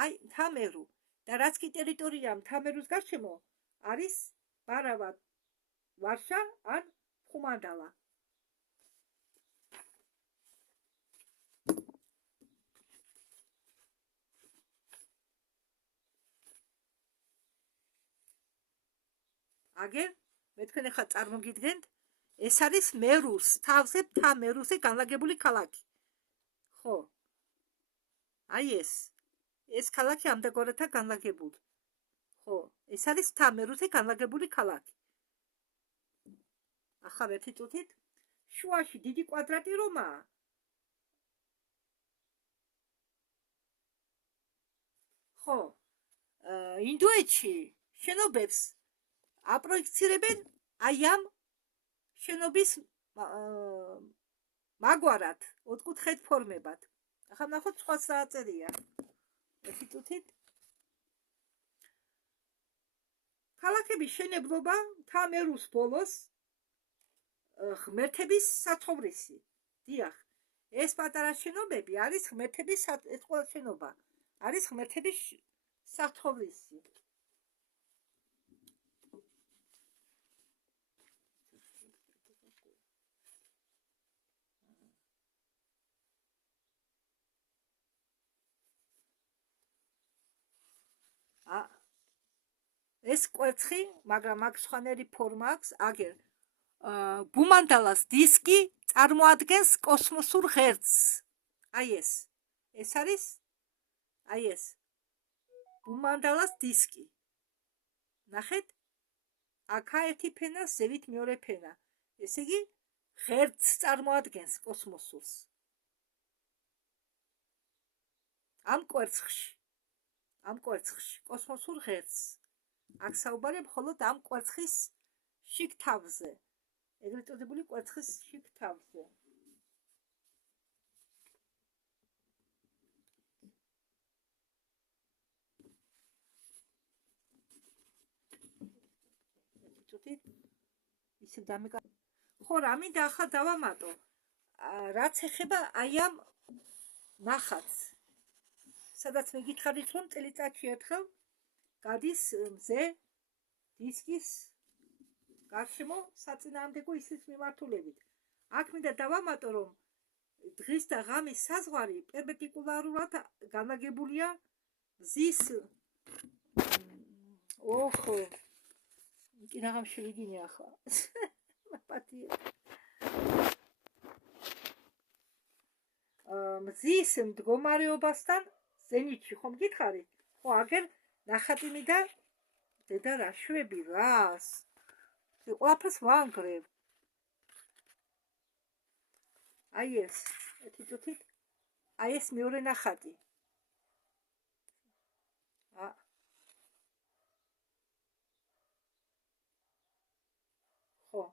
აი, მთამერუ და რაც კი ტერიტორია მთამერუს გარშემო არის ბარავად ვარშა ან ფუმანდალა. აგერ მე თქვენ ახლა წარმოგიდგენთ, ეს არის მერუს თავზე მთამერუსზე განლაგებული ქალაქი. ხო. აი ეს ქალაქი ამდაგორათა განლაგებული. ხო, ეს არის მთამერუსზე განლაგებული ქალაქი. ახლა ერთი წუთით შუაში დიდი კვადრატი რომაა? ხო, ინდოეთში შენობებს აპროექცირებენ აი ამ შენობის მაგვარად, ოთხკუთხედ ფორმებად. ახლა ნახოთ სხვა სააწერია. ერთი წუთით. ქალაქების შენებლობა მთამერუს ბოლოს ღმერთების საცხოვრისი. დიახ, ეს პატარა შენობები არის ღმერთების ეს ყველა შენობა არის ღმერთების საცხოვრისი. ეს კვერცხი, მაგრამ აქ სხვანაირი ფორმა აქვს, აგერ ბუმანდალას დისკი წარმოადგენს კოსმოსურ ღერძს. აი ეს არის აი ეს ბუმანდალას დისკი. ნახეთ, აქა ერთი ფენა, ზევით მეორე ფენა. ესე იგი, ღერძს წარმოადგენს კოსმოსურს. ამ კვერცხში კოსმოსურ ღერძს. აქ საუბარია მხოლოდ ამ კვერცხის შიგ თავზე. ეგრეთ წოდებული კვერცხის შიგ თავზე. ისე დამიკა. ხო, რამინდა ახლა დავამატო. რაც ეხება აი ამ ნახატს. სადაც მიგითხარით, რომ წელიწადში ერთხელ გადის მზე დისკის გარშემო საწინააღმდეგო ისის მიმართულებით. აქ მინდა დავამატო, რომ დღის და ღამის საზღვარი პერპენდიკულარულად განლაგებულია მზის ოხო კი რაღაც შევიგინე ახლა. მაპატია. მზის მდგომარეობასთან ზენიტში ხომ გითხარით? ხო, აგერ ნახატი მიდა დედა რა შვები რას? ყველაფერს ვანგრევ. აი ეს, ერთი წუთით. აი ეს მეორე ნახატი. ხო.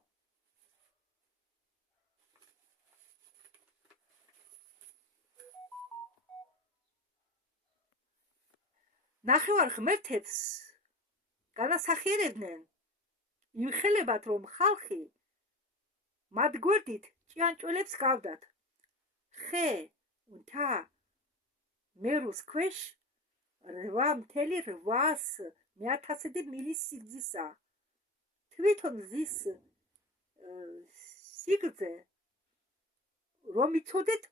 ნახევარ ღმერთებს განასახიერებდნენ იმხელებად, რომ ხალხი მათ გვერდით ჭიანჭველებს გავდათ. ხე, მთა, მერუს ქვეშ 8,800 მილის სიგრძისა. თვითონ მზის სიგრძე, რომ იცოდეთ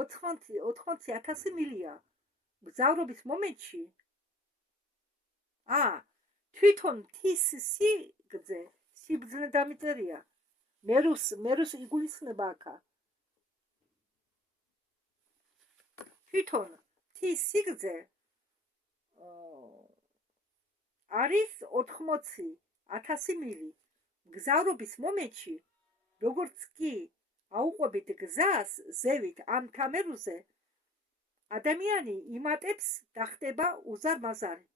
80,000 მილია. მგზავრობის მომენტში თვითონ მთის სიბრძნე დამიწერია. მერუს იგულისხმება აქა. თვითონ მთის სიგრძე არის 80,000 მილი. მგზავრობის მომენტში, როგორც კი აუყვებით გზას ზევით ამ მთამერუზე, ადამიანი იმატებს და ხდება უზარმაზარი.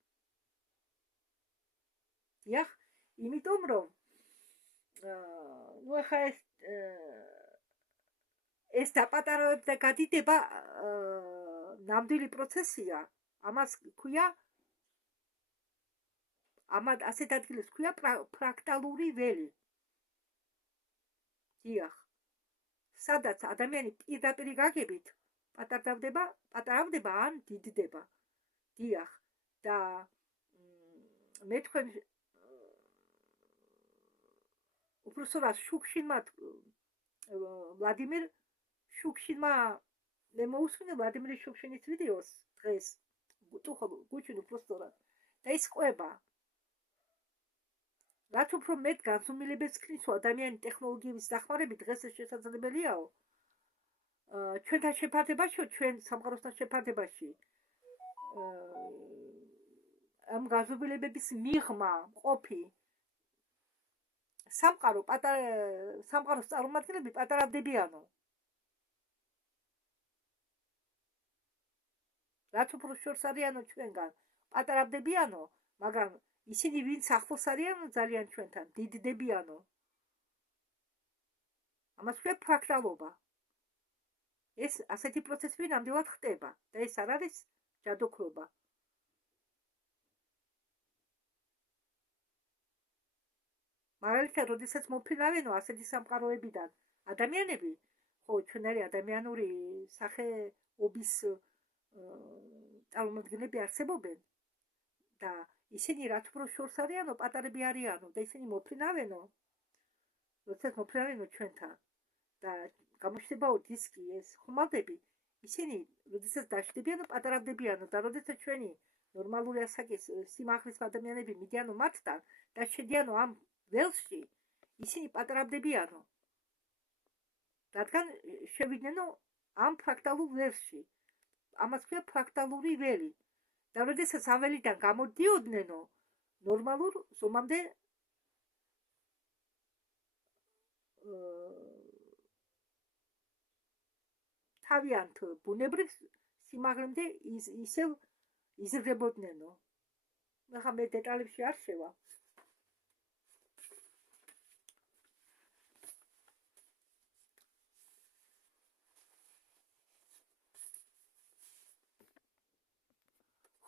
დიახ, იმიტომ რომ ახლა ეს დაპატარავებს და გადიდება ნამდვილი პროცესია. ამას ქვია ამად ასეთ ადგილებს ქვია ფრაქტალური ველი. დიახ. სადაც ადამიანი პირდაპირ გაგებით პატარავდება ან დიდდება. დიახ. და მე თქვენ უბრალოდ შუქშინმა ვლადიმერ შუქშინმა მე მოусმინე ვლადიმერ შუქშინის ვიდეოს დღეს გუჩვენ უბრალოდ და ის ყვება რაც უფრო მეტ განსუმილებებს ქნის ადამიანი ტექნოლოგიების დახმარებით დღეს ეს შესაძლებელიაო ჩვენთან შეფარდებაშიო ჩვენ სამყაროსთან შეფარდებაში ამ განსუმილებების მიღმა ყოფი სამყაროს წარმომადგენლები პატარავდებიანო. რაც უფრო შორს არიანო ჩვენგან პატარავდებიანო, მაგრამ ისინი ვინც ახლოს არიანო ძალიან ჩვენთან დიდდებიანო. ამას ქვია ფრაქტალობა. ეს ასეთი პროცესები ნამდვილად ხდება და ეს არ არის ჯადოქრობა. მაგალითად, როდესაც მოფრინავენო ასეთი სამყაროებიდან ადამიანები, ხო, ჩვენარი ადამიანური სახეობის წარმომადგენლები არსებობენ და ისინი რაც უფრო შორს არიანო, პატარები არიანო და ისინი მოფრინავენო, როდესაც მოფრინავენო ჩვენთან და გამოჩნდებაო დისკი ეს ხომალდები, ისინი როდესაც დაშვდებიანო, პატარავდებიანო და როდესაც ჩვენი ნორმალური ასაკის სიმაღლის ადამიანები მიდიანო მათთან და შედიანო ამ ველში ისინი პატარავდებიანო. რადგან შევიდნენო ამ ფრაქტალურ ველში. ამას ქვია ფრაქტალური ველი. და როდესაც ამ ველიდან გამოდიოდნენ ნორმალურ ზომამდე თავიანთ ბუნებრივ სიმაღლემდე ისევ იზრდებოდნენო. ახლა მე დეტალებში არ შევა.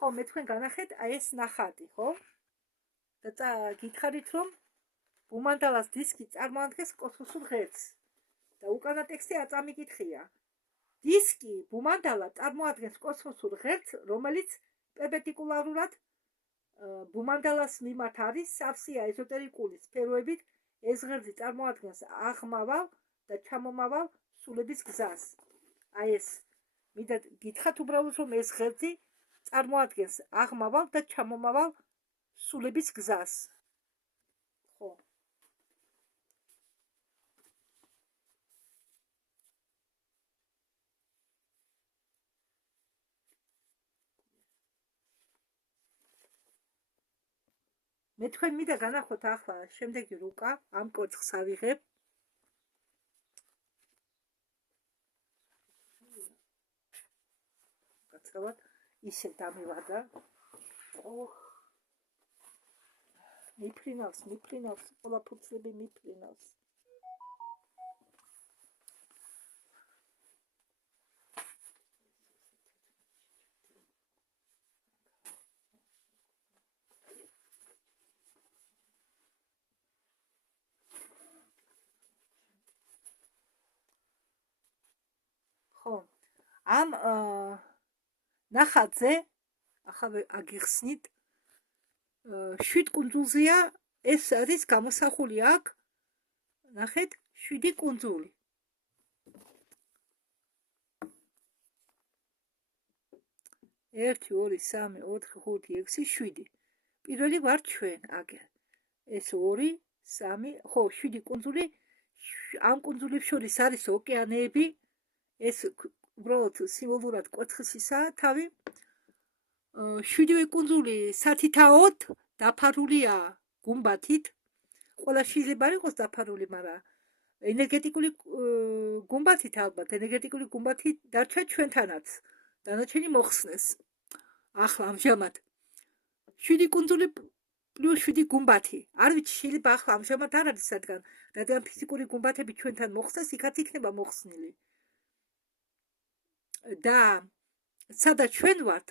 ხო, მე თქვენ განახეთ აი ეს ნახატი, ხო? და გითხარით რომ ბუმანდალას დისკი წარმოადგენს კოსმოსურ ღერს. და უკანა ტექსტი აწამიკითხია. დისკი ბუმანდალა წარმოადგენს კოსმოსურ ღერს, რომელიც პერპენდიკულარულად ბუმანდალას მიმართ არის სავსეა ეზოტერიკული სფეროებით. ეს ღერძი წარმოადგენს აღმავალ და ჩამომავალ სულების გზას. აი ეს მინდა გითხრათ უბრალოდ რომ ეს ღერძი წარმოადგენს აღმავალ და ჩამომავალ სულების გზას. ხო. მე თქვენ მინდა განახოთ ახლა შემდეგი რუკა ამ კოცხს ავიღებ. გაცრავად ისე დამივადა. მიფრინავს, ყველა ფურცლები მიფრინავს. ხო, ამ ნახატზე ახლა აგიხსნით 7 კუნძულზეა ეს არის გამოსახული აქ. ნახეთ, 7 კუნძული. ერთი, 2, 3, 4, 5, 6, 7. პირველი ვარ ჩვენ, აგერ. ეს 2, 3, ხო, 7 კუნძული. ამ კუნძულებს შორის არის ოკეანეები. ეს უბრალოდ სიმბოლურად კოცხისისაა თავი. 7 კუნძული სათითაოდ დაფარულია გუმბათით. ყველა შეიძლება იყოს დაფარული, მაგრამ ენერგეტიკული გუმბათით ალბათ, ენერგეტიკული გუმბათი დარჩა ჩვენთანაც. დანარჩენი მოხსნეს. ახლა ამჟამად 7 კუნძული პლუს 7 გუმბათი. არ ვიცი, შეიძლება ახლა ამჟამად არ არის რადგან ფიზიკური გუმბათები ჩვენთან მოხსნეს, იქაც იქნება მოხსნილი. და სადაც ჩვენ ვართ,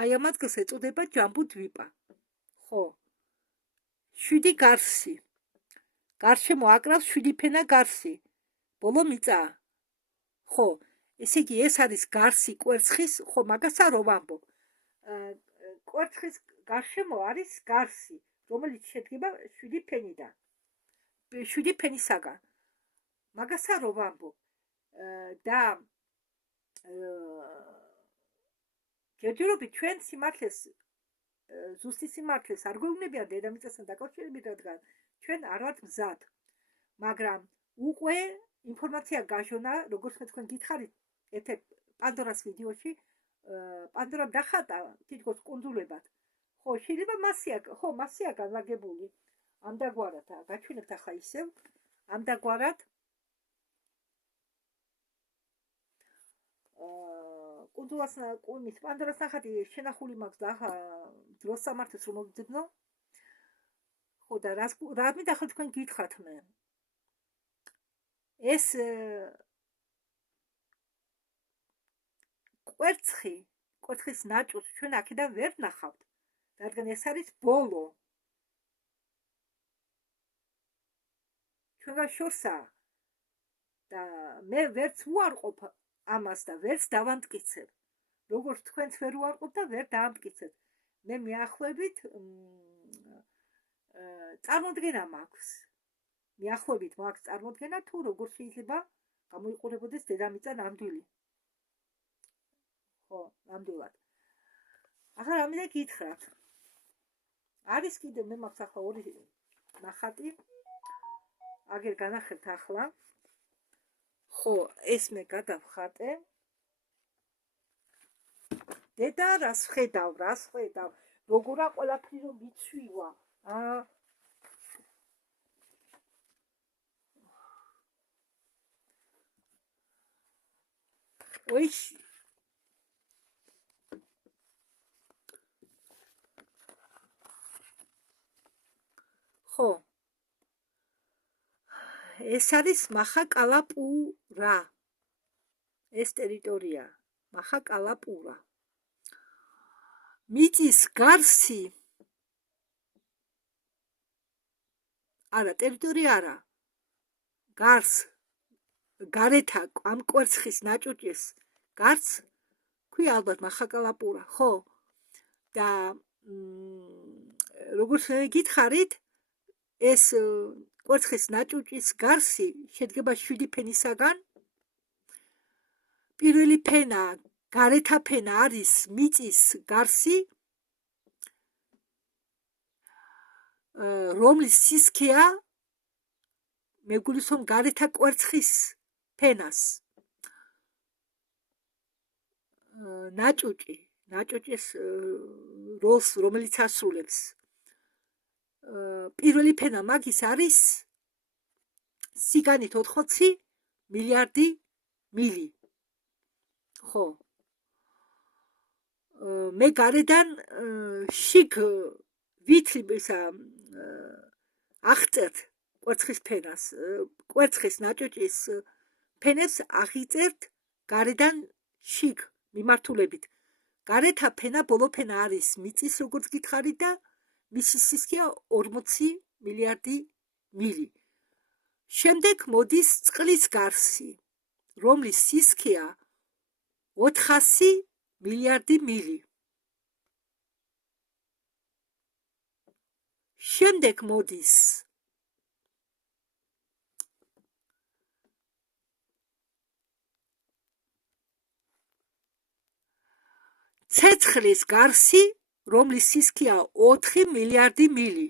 აი ამ ადგილს ეწოდება ჯამბუდვიპა. ხო, 7 გარსი. გარშემო აკრავს 7 ფენა გარსი. ბოლო მიწა. ხო, ესე იგი ეს არის გარსი კვერცხის, ხო, მაგასა რომ ვამბობ. კვერცხის გარშემო არის გარსი, რომელიც შედგება 7 ფენიდან. 7 ფენისაგან. მაგასა რომ ვამბობ. და ჯერჯერობით ჩვენ სიმართლეს ზუსტი სიმართლეს არ გვეუბნებიან დედამიწასთან დაკავშირებით, რადგან ჩვენ არ ვართ მზად. მაგრამ უკვე ინფორმაცია გაჟონა, როგორც მე თქვენ გითხარით ერთ პანდორას ვიდეოში, პანდორამ დახატა თითქოს კუნძულებად. ხო, შეიძლება მასია განლაგებული ამდაგვარად, გაჩვენებთ ახლა ისევ, ამდაგვარად კუნძულას მის პანდორას ნახატი შენახული მაქვს და ახლა დროს სამართლს რომ მოგძებნო. ხო და რა მინდა ახლა თქვენ გითხრათ მე. ეს კვერცხის ნაჭუს ჩვენ აქედან ვერ ნახავთ, რადგან ეს არის ბოლო. ჩვენგან შორსაა და მე ვერც უარყოფ ამას და ვერც დავამტკიცებ. როგორც თქვენც ვერ უარყოფთ და ვერ დავამტკიცებ. მე მიახლოებით წარმოდგენა მაქვს. მიახლოებით მაქვს წარმოდგენა თუ როგორ შეიძლება გამოიყურებოდეს დედამიწა ნამდვილი. ხო, ნამდვილად. ახლა რა მინდა გითხრათ. არის კიდე მე მაქვს ახლა ორი ნახატი. აგერ განახებთ ახლა. ხო, ეს მე გადავხატე. დედა რას ხედავ, როგორა ყველაფერი რომ მიცვივა. ოიშ ხო, ეს არის მახაკალაპურა. ეს ტერიტორია მახაკალაპურა. მიწის გარსი არა, ტერიტორია არა. გარს გარეთა ამ კვერცხის ნაჭუჭის გარს ქვია ალბათ მახაკალაპურა, ხო? და როგორც გითხარით, ეს კვერცხის ნაჭუჭის გარსი შედგება 7 ფენისაგან. პირველი ფენა, გარეთა ფენა არის მიწის გარსი, რომლის სისქეა მეგულისხმობ გარეთა კვერცხის ფენას. ნაჭუჭის როლს, რომელიც ასრულებს. პირველი ფენა მაგის არის სიგანით 80 მილიარდი მილი. ხო. მე გარედან შიგ ვითლიბისა აღწერთ კვერცხის ფენას, კვერცხის ნაჭუჭის ფენებს აღიწერთ გარედან შიგ მიმართულებით. გარეთა ფენა, ბოლო ფენა არის მიწის, როგორც გითხარით და მისი სისქეა 40 მილიარდი მილი. შემდეგ მოდის წყლის გარსი, რომლის სისქეა 400 მილიარდი მილი. შემდეგ მოდის ცეცხლის გარსი, რომლის სისქეა 4 მილიარდი მილი.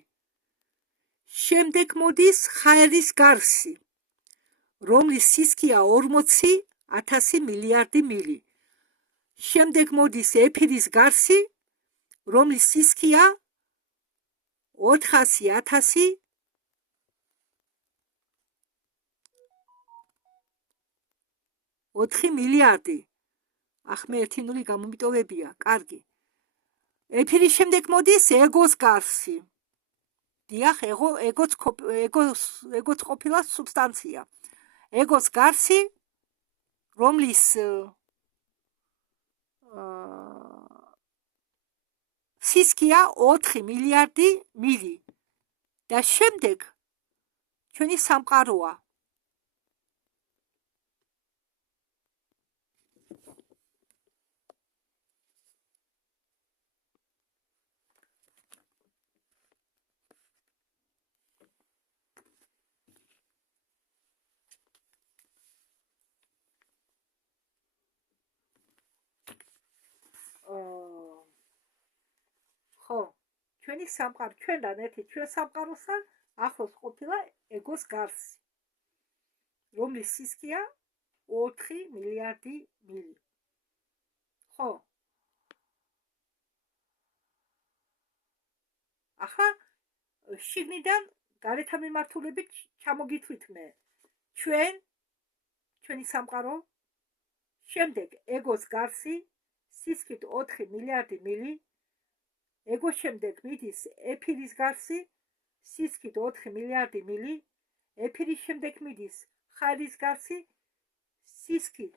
შემდეგ მოდის ხაერის გარსი, რომლის სისქეა 40,000 მილიარდი მილი. შემდეგ მოდის ეფირის გარსი, რომლის სისქეა 400,000 4 მილიარდი. ახ მე ერთი ნული გამომიტოვებია, კარგი. ეფირის შემდეგ მოდის ეგოს გარსი. დიახ, ეგოც ყოფილა სუბსტანცია. ეგოს გარსი, რომლის სისქია 4 მილიარდი მილი და შემდეგ ჩვენი სამყაროა. ხო, ჩვენი სამყარო ჩვენთან ერთი ჩვენ სამყაროსთან ახლოს ყოფილა ეგოს გარსი, რომლის სისქია 4 მილიარდი მილი. ხო. ახლა შიგნიდან გარეთა მიმართულებით ჩამოგითვლით მე. ჩვენი სამყარო, შემდეგ ეგოს გარსი, სისქით 4 მილიარდი მილი, ეგოს შემდეგ მიდის ეფირის გარსი, სისქით 4 მილიარდი მილი, ეფირის შემდეგ მიდის ხარის გარსი, სისქით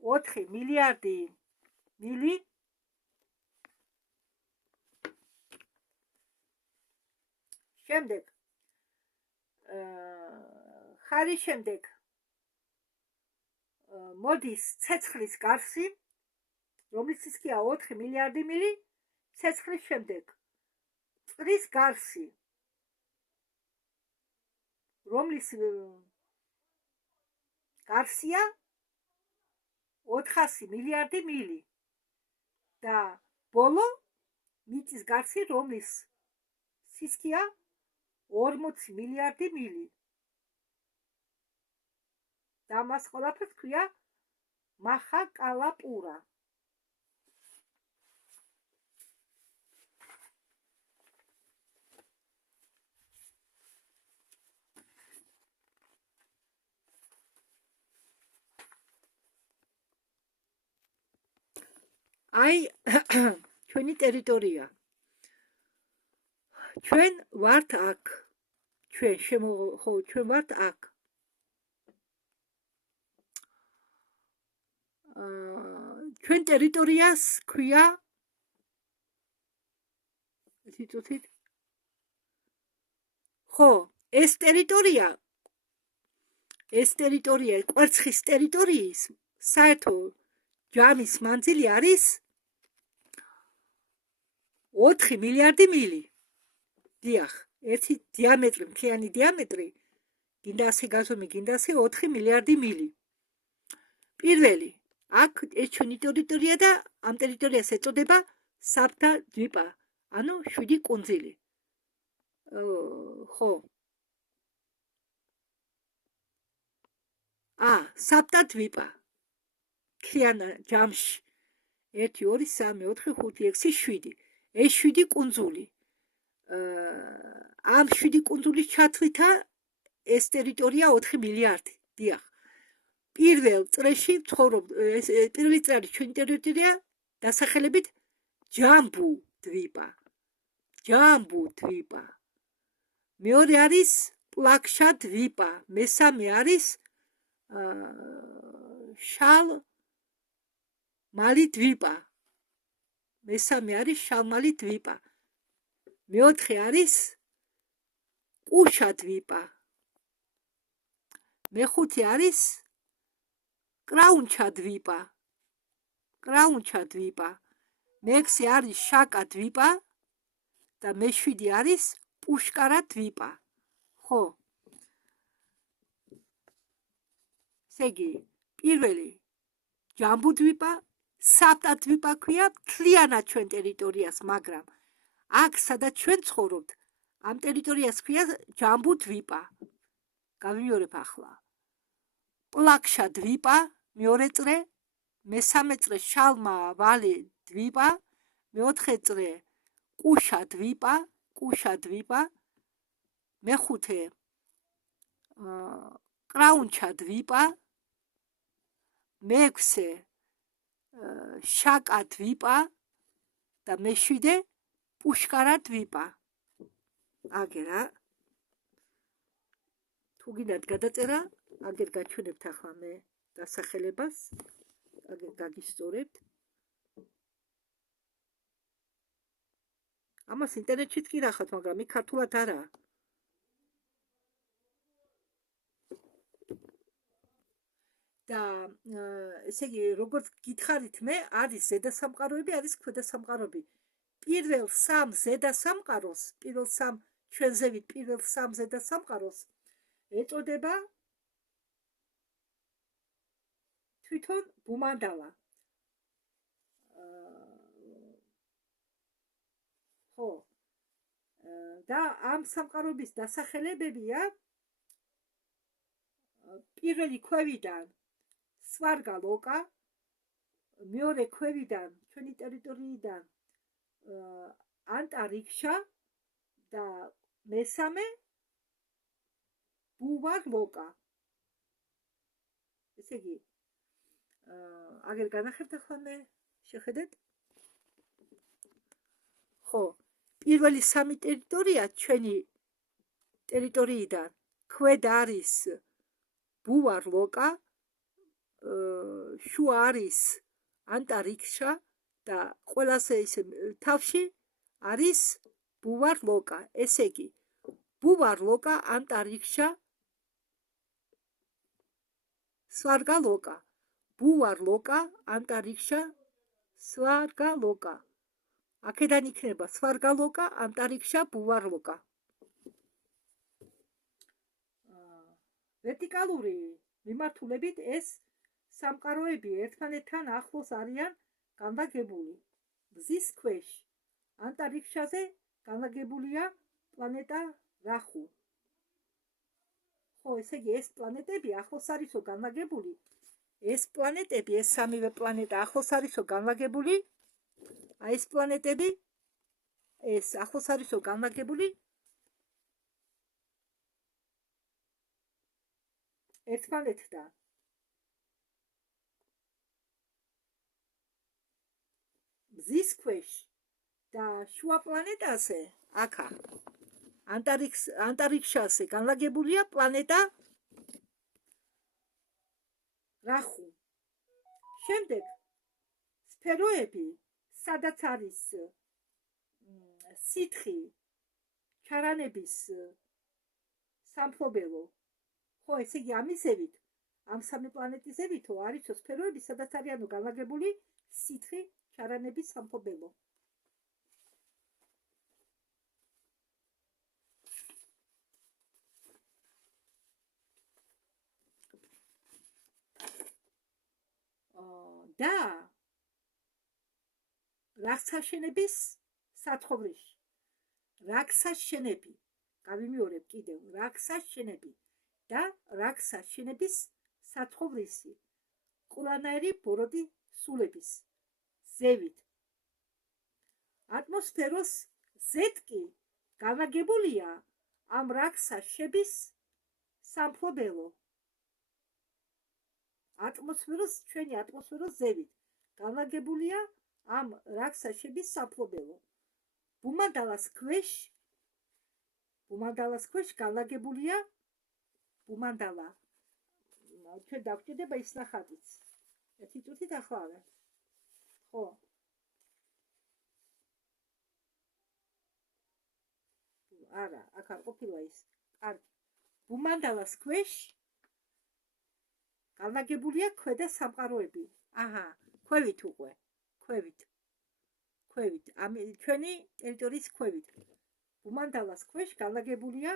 4 მილიარდი მილი, შემდეგ ხარის შემდეგ მოდის ცეცხლის გარსი, რომლის სისქია 4 მილიარდი მილი, ცეცხლის შემდეგ წყლის გარსი, რომლის გარსია 400 მილიარდი მილი და ბოლო მიწის გარსი, რომლის სისქია 40 მილიარდი მილი. და მას ყველაფერს ქვია მაჰაკალაპურა. აი ჩვენი ტერიტორია. ჩვენ ვართ აქ. ჩვენ ვართ აქ. ჩვენ ტერიტორიას ქვია ციტოთ. ხო, ეს ტერიტორია კვერცხის ტერიტორიის საერთო ჯამის მანძილი არის 4 მილიარდი მილი. დიახ, ერთი დიამეტრი, მთლიანი დიამეტრი, გინდა ასე გაზომი, გინდა ასე 4 მილიარდი მილი. პირველი, აქ ეს ჩვენი ტერიტორია და ამ ტერიტორიას ეწოდება საბთა დვიპა, ანუ 7 კუნძული. ხო. საბთა დვიპა. მთლიან ჯამში 1 2 3 4 5 6 7. ეს 7 კუნძული. ამ 7 კუნძულის ჩათვლითა ეს ტერიტორია 4 მილიარდი. დიახ. პირველ წრეში პირველი წრე არის ჩვენი ტერიტორია დასახელებით ჯამბუ დვიპა. მეორე არის პლაქშა დვიპა, მესამე არის შალმალი დვიპა. მეოთხე არის კუშა დვიპა. მეხუთე არის კრაუნჩა დვიპა. მეექვსე არის შაკა დვიპა და მეშვიდე არის პუშკარა დვიპა. ხო. ესე იგი, პირველი ჯამბუ დვიპა, საბთა დვიპა ქვია მთლიანად ჩვენ ტერიტორიას, მაგრამ აქ სადაც ჩვენ ცხოვრობთ, ამ ტერიტორიას ქვია ჯამბუ დვიპა. გავიმეორებ ახლა. პლაქშა დვიპა, მეორე წრე, მესამე წრე შალმალი დვიპა, მეოთხე წრე კუშა დვიპა, მეხუთე კრაუნჩა დვიპა, მეექვსე შაკა დვიპა და მეშვიდე პუშკარა დვიპა. აგერა. თუ გინდათ გადაწერა, აგერ გაჩვენებთ ახლა მე დასახელებას, აგერ გაგისწორებთ. ამას ინტერნეტშიც კი ნახავთ, მაგრამ იქ ქართულად არა. და ესე იგი, როგორც გითხარით მე, არის ზედა სამყაროები, არის ქვედა სამყაროები. პირველ სამ ზედა სამყაროს, პირველ სამ ჩვენზევით პირველ სამ ზედა სამყაროს ეწოდება თვითონ ბუმანდალა. ხო. და ამ სამყაროების დასახელებებია პირველი ქვევიდან სვარგა ლოკა, მეორე ქვევიდან ჩვენი ტერიტორიიდან ანტარიქშა და მესამე ბუვარ ლოკა. ესე იგი, აგერ განახებთ ახლა მე შეხედეთ? ხო, პირველი სამი ტერიტორია ჩვენი ტერიტორიიდან ქვედა არის ბუვარ ლოკა, შუა არის ანტარიქშა და ყველაზე ისე თავში არის ბუვარ ლოკა. ესე იგი, ბუვარ ლოკა, ანტარიქშა, სვარგა ლოკა. ბუვარ ლოკა, ანტარიქშა, სვარგა ლოკა. აქედან იქნება სვარგა ლოკა, ანტარიქშა, ბუვარ ლოკა. ვერტიკალური მიმართულებით ეს სამყაროები ერთმანეთთან ახლოს არიან განლაგებული. მზის ქვეშ ანტარიქშაზე განლაგებულია პლანეტა რახუ. ხო, ესე იგი, ეს პლანეტები ახლოს არისო განლაგებული. ეს პლანეტები, ეს სამივე პლანეტა ახლოს არისო განლაგებული. აი ეს პლანეტები, ეს ახლოს არისო განლაგებული ერთმანეთთან. მზის ქვეშ და შუა პლანეტაზე, აქა, ანტარიქშაზე განლაგებულია პლანეტა რახუ. შემდეგ სფეროები, სადაც არის სითხი, ჩარანების სამფლობელო. ხო, ესე იგი, ამისევით, ამ სამი პლანეტის ზევითო არისო სფეროები, სადაც არიანო განლაგებული სითხი, ჩარანების სამფლობელო. და რაქსაშენების სათხოვრიში. რაქსაშენები, გავიმეორებ კიდევ, რაქსაშენები და რაქსაშენების სათხოვრისი. ყურანაირი ბოროტი სულების ზევით. ატმოსფეროს ზეთკი განლაგებულია ამ რაქსაშების სამფლობელო. ჩვენი ატმოსფეროს ზევით განლაგებულია ამ რაქსაშების სამფლობელო. ბუმანდალას ქვეშ განლაგებულია ბუმანდალა. ჩვენ დავჭირდება ის ნახატიც. ერთი წუთით ახლა. ხო. არა, აქ არ ყოფილა ის. კარგი. ბუმანდალას ქვეშ განლაგებულია ქვედა სამყაროები. აჰა, ქვევით უკვე. ქვევით. ჩვენი ტერიტორიის ქვევით. ბუმანდალას ქვეშ განლაგებულია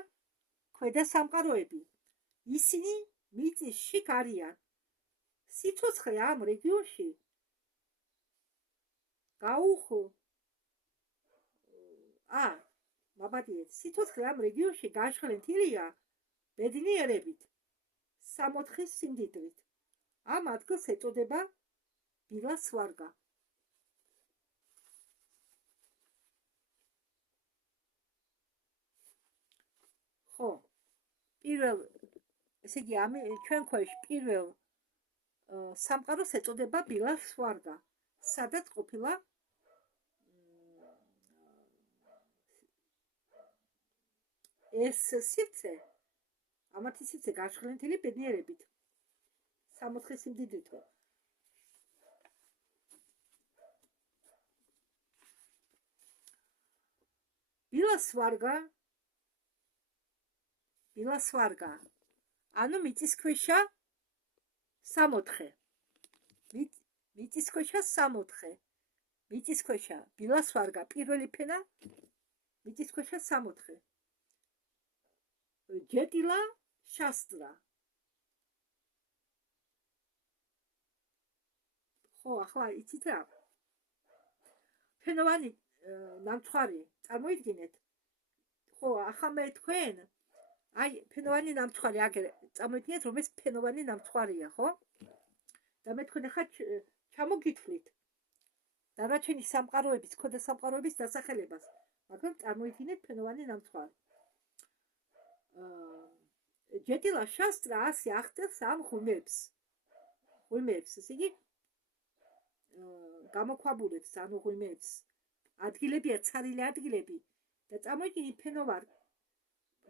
ქვედა სამყაროები. ისინი მიწის შიგ არიან. სიცოცხლე ამ რეგიონში მაბადიეთ, სიცოცხლე ამ რეგიონში გაშლენთილია ბედნიერებით, სამოთხის სიმდიდრით. ამ ადგილს ეწოდება ბილას სვარგა. ხო, პირველ, ესე იგი, ჩვენ ქვეშ პირველ სამყაროს ეწოდება ბილას სვარგა, სადაც ყოფილა ეს სივრცე, ამათი სივრცე გაშლენთილი ბედნიერებით, სამოთხის სიმდიდრითო. ბილასვარგა ანუ მიწისქვეშა სამოთხე მიწისქვეშა სამოთხე მიწისქვეშა ბილასვარგა პირველი ფენა მიწისქვეშა სამოთხე ჯეტილა შასტრა ხო ახლა იცით რა ფენოვანი ნამცხვარი წარმოიდგინეთ ხო ახლა მე თქვენ აი ფენოვანი ნამცხვარი აგერ წარმოიდგინეთ რომ ეს ფენოვანი ნამცხვარია ხო და მე თქვენ ახლა ჩამოგითვლით დანარჩენი სამყაროების ქვედა სამყაროების დასახელებას მაგრამ წარმოიდგინეთ ფენოვანი ნამცხვარი ჯეტილა შასტრა ასე ახდენს ამ ღვინებს ესე იგი გამოქვაბულებს ანუ ღვინებს ადგილებია ცარილი ადგილები და წარმოიდგინეთ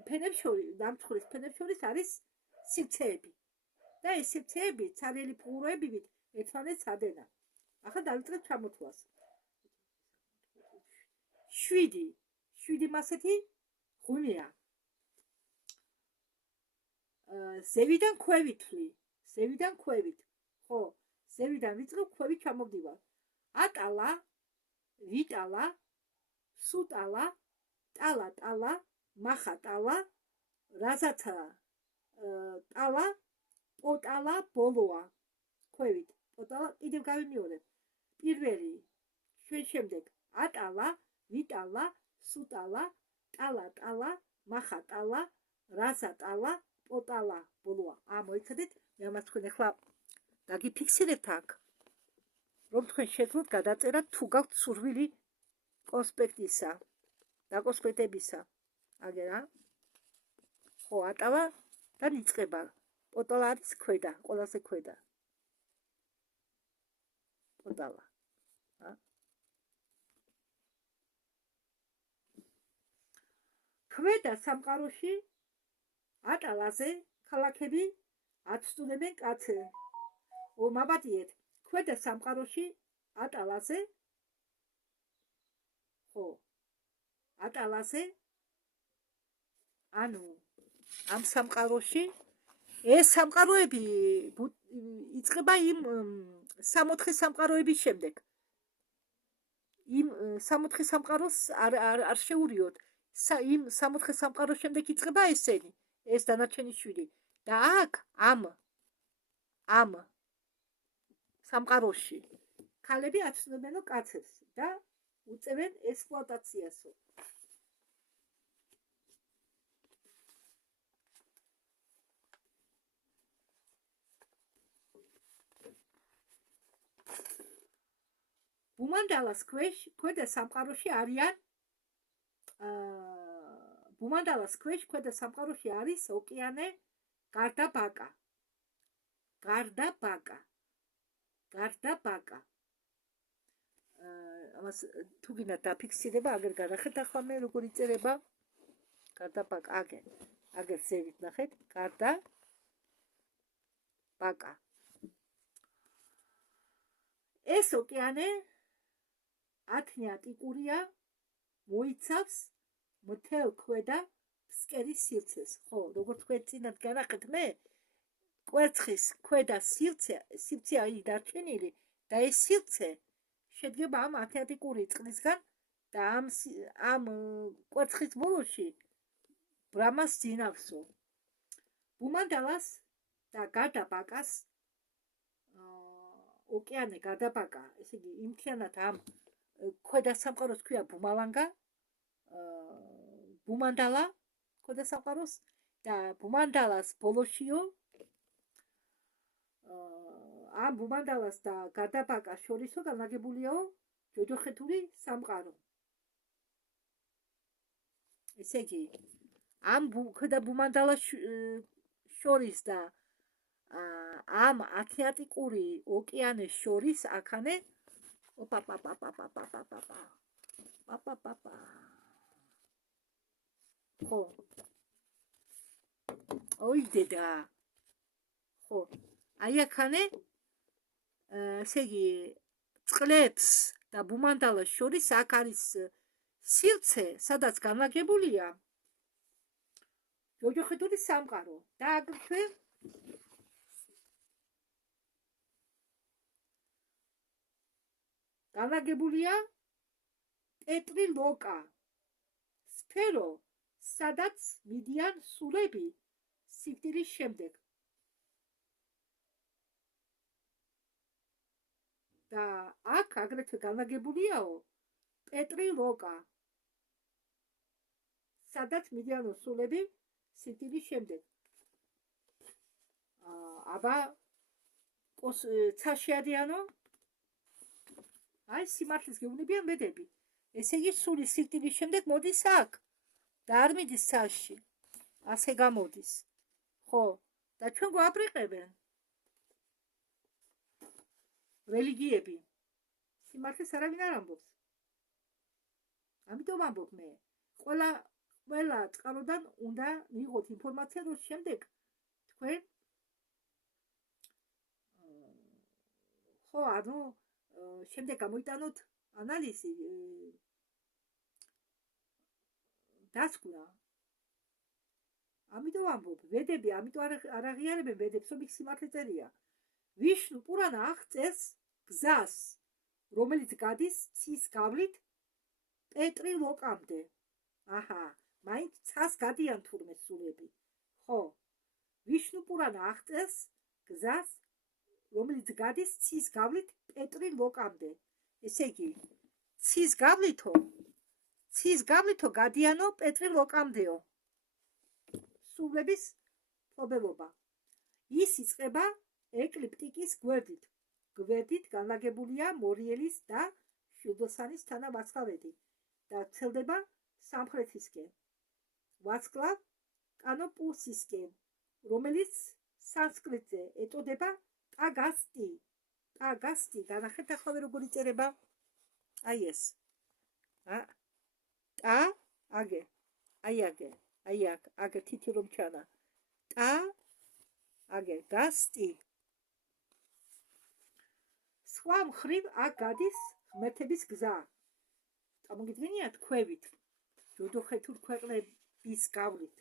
ფენებს შორის არის სივრცეები და ეს სივრცეები ცარიელი ფუღუროებივით ერთმანეთს ადენა ახლა დავიწყეთ ჩამოთვლას 7 მასეთი ღვინია ზევიდან ქვევით ხო ზევიდან ვიწყებ ქვევით ჩამოვდივარ ატალა ვიტალა სუტალა ტალა მახა ტალა რაზაცა ტალა პოტალა ბოლოა ქვევით პოტალა კიდევ გავიმეორებ პირველი შემდეგ ატალა ვიტალა სუტალა ტალა მახა ტალა რაზა ტალა პოტალა ბოლოა მოიცადეთ მე ამას თქვენ ახლა დაგიფიქსირებთ აქ რომ თქვენ შეძლოთ გადაწერა თუ გაქვთ სურვილი კონსპექტისა და კონსპექტებისა აგერა ხო ატალა და იწყება პოტალა არის ქვედა ყველაზე ქვედა პოტალა ქვედა სამყაროში ატალაზე ქალაქები აცტუნებენ კაცზე მაბადიეთ ქვედა სამყაროში ატალაზე ხო ატალაზე ანუ ამ სამყაროში ეს სამყაროები იწყება იმ სამოთხე სამყაროების შემდეგ იმ სამოთხე სამყაროს არ შეურიოთ იმ სამოთხე სამყაროს შემდეგ იწყება ესენი ეს დანარჩენი 7 და აქ ამ სამყაროში ქალები აცნობენო კაცებს და უწევენ ექსპლუატაციასო ბუმანდალას ქვედა სამყაროში არიან ბუმანდალას ქვედა სამყაროში არის ოკეანე გარდაბაკა ამას თუ გინდა დაფიქსირება აგერ განახეთ ახლა მე როგორ იწერება გარდაბაკა აგერ ზევით ნახეთ გარდაბაკა ეს ოკეანე ათნიატიკურია მოიცავს მთელ ქვედა ფსკერის სივრცეს ხო როგორც თქვენ წინათ განახეთ მე კვერცხის ქვედა სივრცეა დარჩენილი და ეს სივრცე შედგება ამ ათნიატიკური წყლისგან და ამ კვერცხის ბოლოში ბრამას ძინავსო ბუმანდალას და გარდაბაკას ოკეანე გარდაბაკა ესე იგი იმთიანად ამ ქვედა სამყაროს ქვია ბუმალანგა ბუმანდალა ქვედა სამყაროს და ბუმანდალას ბოლოშიო ამ ბუმანდალას და გარდაბაკას შორისო განლაგებულია ჯოჯოხეთური სამყარო ესე იგი ამ ქვედა ბუმანდალას შორის და ამ ათნიატიკური ოკეანეს შორის აქანე ხო ოი დედა ხო აი აქანე ესე იგი წყლებს და ბუმანდალას შორის აქ არის სივრცე, სადაც განლაგებულია ჯოჯოხეთურის სამყარო და აგრეთვე განლაგებულია პეტრილოკა, სფერო, სადაც მიდიან სულები სიკვდილის შემდეგ. და აქ აგრეთვე განლაგებულია პეტრილოკა, სადაც მიდიან სულები სიკვდილის შემდეგ. აბა ცაში არიანო? აი სიმართლეს გეუბნებიან მედები. ესე იგი სული სიკვდილის შემდეგ მოდის აქ და არ მიდის ცაში. ასე გამოდის. ხო, და ჩვენ გვაბრიყებენ რელიგიები. სიმართლეს არავინ არ ამბობს. ამიტომ ამბობ მე. ყველა წყაროდან უნდა მიიღოთ ინფორმაცია, რომ შემდეგ თქვენ ხო, ანუ შემდეგ გამოიტანოთ ანალიზი დასკვნა. ამიტომ ამბობ, ვედები, ამიტომ არ აღიარებენ ვედებს, რომ იქ სიმართლე წერია. ვიშნუ პურანა აღწერს გზას, რომელიც გადის ცის გავლით პეტრილოკამდე. აჰა, მაინც ცას გადიან თურმე სულები. ხო, ვიშნუ პურანა აღწერს გზას, რომელიც გადის ცის გავლით პეტრილოკამდე. ესე იგი, ცის გავლითო გადიანო პეტრილოკამდეო. სულების მფლობელობა. ის იწყება ეკლიპტიკის გვერდით განლაგებულია მორიელის და შილდოსანის თანავარსკვლავედი და ვრცელდება სამხრეთისკენ, ვარსკვლავ კანოპუსისკენ, რომელიც სანსკრიტზე ეწოდება ტაგასტი. ტაგასტი, განახეთ ახლა როგორ იწერება? აი ეს. ტა, აგე, აი აქ თითი რომ ჩანა. ტა, აგე, გასტი. სხვა მხრივ აქ გადის ღმერთების გზა. წარმოგიდგენიათ ქვევით, ჯოჯოხეთურ ქვეყნების გავლით,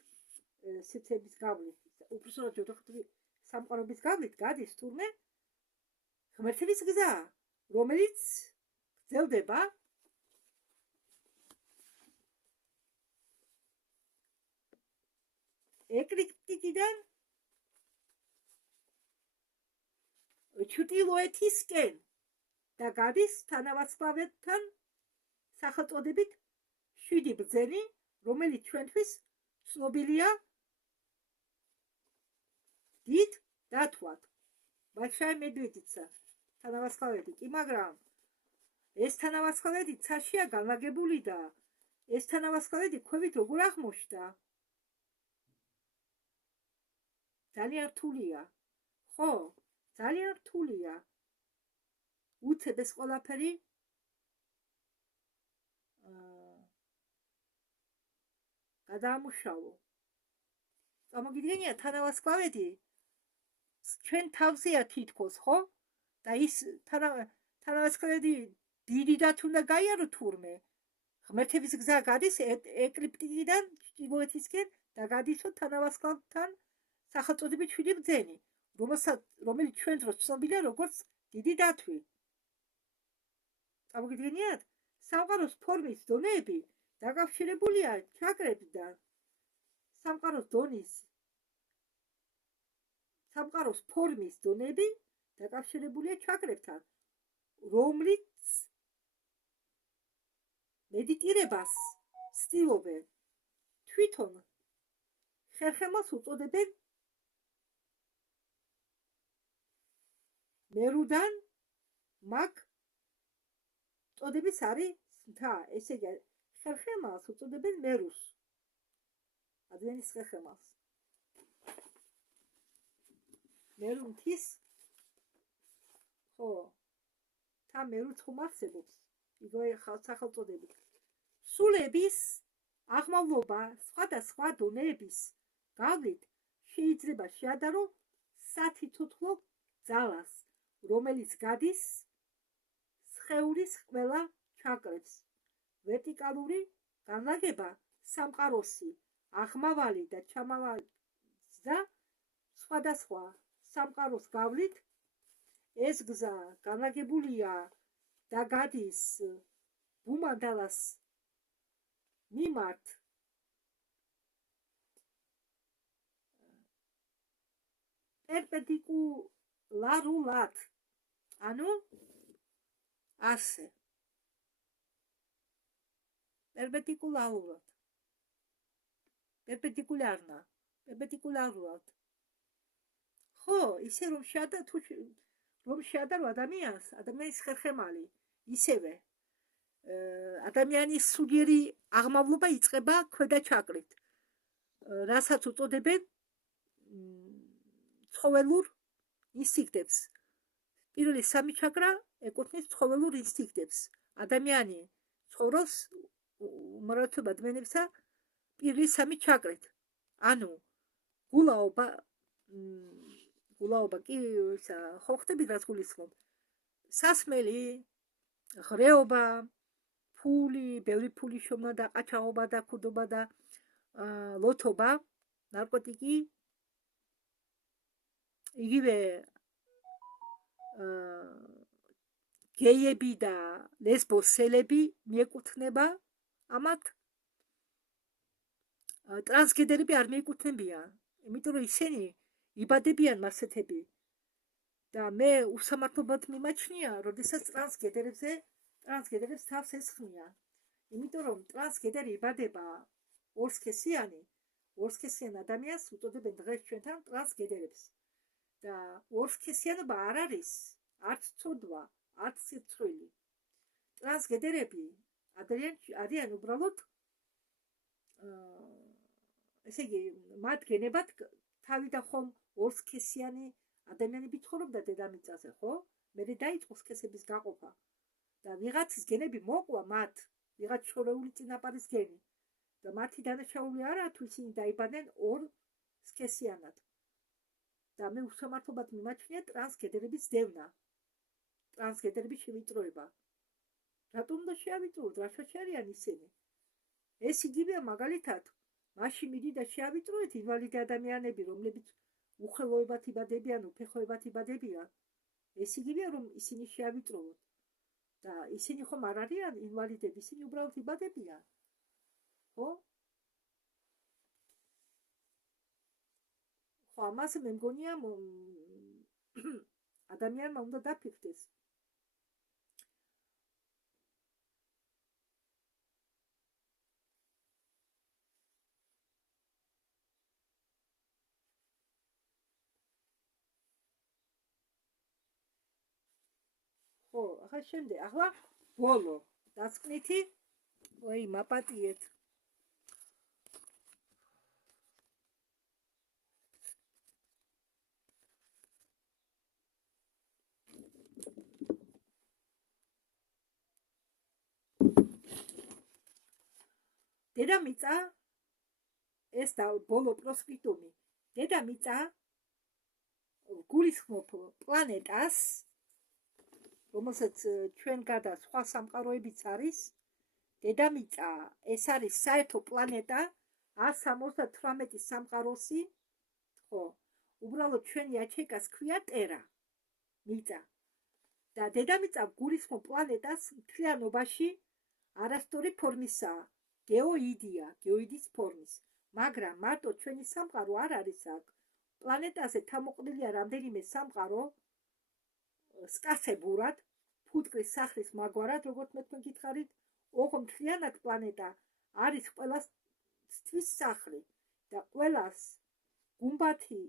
სივრცეების გავლით, უბრალოდ ჯოჯოხეთური სამყაროების გავლით გადის თურმე ღმერთების გზა, რომელიც გრძელდება ეკლიპტიკიდან ჩრდილოეთისკენ და გადის თანავარსკვლავედთან სახელწოდებით 7 ბრძენი, რომელიც ჩვენთვის ცნობილია დიდ დათვად. ბალშაი მედვედიცა თანავარსკვლავედი კი, მაგრამ ეს თანავარსკვლავედი ცაშია განლაგებული და ეს თანავარსკვლავედი ქვევით როგორ აღმოჩნდა? ძალიან რთულია. ხო, ძალიან რთულია. უცებ ეს ყველაფერი გადაამუშავო. წარმოგიდგენია თანავარსკვლავედი ჩვენ თავზეა თითქოს, ხო? და ის თანავარსკვლავედი დიდი დათ უნდა გაიარო თურმე. ღმერთების გზა გადის ეკლიპტიკიდან ჩრდილოეთისკენ და გადისო თანავარსკვლავთან სახელწოდებით 7 ბრძენი, რომელიც ჩვენ დროს ცნობილია როგორც დიდი დათვი. წარმოგიდგენიათ? სამყაროს ფორმის დონეები დაკავშირებულია ჩაკრებიდან. სამყაროს ფორმის დონეები დაკავშირებულია ჩაკრებთან, რომლიც მედიტირებას ცდილობენ. თვითონ ხერხემალს უწოდებენ მერუდან, მაგ წოდების არის მთა. ესე იგი, ხერხემალს უწოდებენ მერუს. ადამიანის ხერხემალს. მერუ მთის, ხო, თა მერუც ხომ არსებობს, იგივე სახელწოდებით. სულების აღმავლობა სხვადასხვა დონეების გავლით შეიძლება შეადარო სათითოთლო ძალას, რომელიც გადის სხეულის ყველა ჩაკრებს ვერტიკალური განლაგება სამყაროსი, აღმავალი და ჩამავალი და სხვადასხვა სამყაროს გავლით ეს გზა განლაგებულია და გადის ბუმანდალას მიმართ პერპენდიკულარულად, ანუ ასე პერპენდიკულარულად. ხო, ისე რომ შეადარო ადამიანის ხერხემალი, ისევე ადამიანის სულიერი აღმავლობა იწყება ქვედა ჩაკრით, რასაც უწოდებენ ცხოველურ ინსტინქტებს. პირველი სამი ჩაკრა ეკუთვნის ცხოველურ ინსტინქტებს. ადამიანი ცხოვრობს უმრავლესობა დმენებსა პირველი სამი ჩაკრით. ანუ გულაობა კი ხო ხდებით რაც გულისხმობ. სასმელი, ღრეობა, ფული, ბევრი ფული შოვნა და ყაჩაღობა და ქუდობა და ლოთობა, ნარკოტიკი, იგივე გეიები და ლესბოსელები მიეკუთვნება ამათ. ტრანსგენდერები არ მიეკუთვნებიან, იმიტომ რომ ისინი იბადებიან მასეთები და მე უსამართლობად მიმაჩნია, როდესაც ტრანსგენდერებს თავს ესხმიან. იმიტომ რომ ტრანსგენდერი იბადება ორსქესიან ადამიანს უწოდებენ დღეს ჩვენთან ტრანსგენდერებს. და ორსქესიანობა არ არის არც ცოდვა, არც სირცხვილი. ტრანსგენდერები არიან უბრალოდ ესე იგი მათ გენებად თავი და ხომ ორსქესიანი ადამიანები ცხოვრობდა დედამიწაზე, ხო? მერე დაიწყო სქესების გაყოფა და ვიღაცის გენები მოყვა მათ, ვიღაც შორეული წინაპარის გენი და მათი დანაშაული არაა თუ ისინი დაიბადნენ ორ სქესიანად. და მე უსამართლობად მიმაჩნია ტრანსგენდერების დევნა, ტრანსგენდერების შევიწროება. რატომ უნდა შეავიწროთ? რაშაში არიან ისინი? ეს იგივეა მაგალითად, მაშინ მიდი და შეავიწროეთ ინვალიდი ადამიანები, რომლებიც უხელოებად იბადებიან, უფეხოებად იბადებიან. ეს იგივეა რომ ისინი შეავიწროვოთ. და ისინი ხომ არ არიან ინვალიდები, ისინი უბრალოდ იბადებიან. ხო? ხო, ამაზე მე მგონია ადამიანმა უნდა დაფიქრდეს. ხო, ახლა შემდეგ, ახლა ბოლო დასკვნითი, ой, მაპატიეთ. დედამიწა ეს და ბოლო პროსკრიპტუმი. დედამიწა გულისხმობ პლანეტას, რომელსაც ჩვენ გარდა სხვა სამყაროებიც არის. დედამიწა ეს არის საერთო პლანეტა 178 სამყაროსი. ხო, უბრალოდ ჩვენი აჩეკას ქვია ტერა, მიწა. და დედამიწა გულისხმობ პლანეტას მთლიანობაში არასწორი ფორმისაა, გეოიდია, გეოიდის ფორმის. მაგრამ მარტო ჩვენი სამყარო არ არის აქ. პლანეტაზე თავმოყრილია რამდენიმე სამყარო სკასებურად, ფუტკრის სახლის მაგვარად, როგორც მე თქვენ გითხარით. ოღონდ მთლიანად პლანეტა არის ყველასთვის სახლი და ყველას გუმბათი,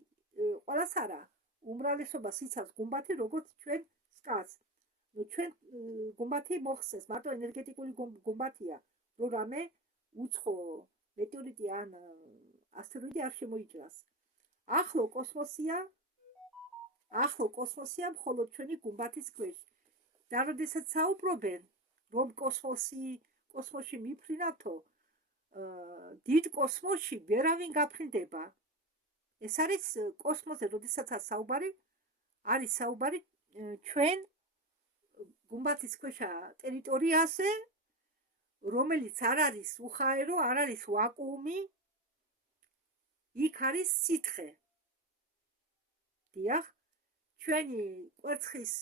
ყველას არა, უმრავლესობას იცავს გუმბათი, როგორც ჩვენ სკას. ჩვენ გუმბათი მოხსნეს, მარტო ენერგეტიკული გუმბათია, რომ რამე უცხო მეტეორიტი ან ასტეროიდი არ შემოიჭრას. ახლო კოსმოსია მხოლოდ ჩვენი გუმბათის ქვეშ. და როდესაც საუბრობენ, რომ კოსმოსში მიფრინავთო, დიდ კოსმოსში ვერავინ გაფრინდება. ეს არის კოსმოსზე, როდესაც არის საუბარი ჩვენ გუმბათის ქვეშა ტერიტორიაზე, რომელიც არ არის უხაერო, არ არის ვაკუუმი, იქ არის სითხე. დიახ, ჩვენი კვერცხის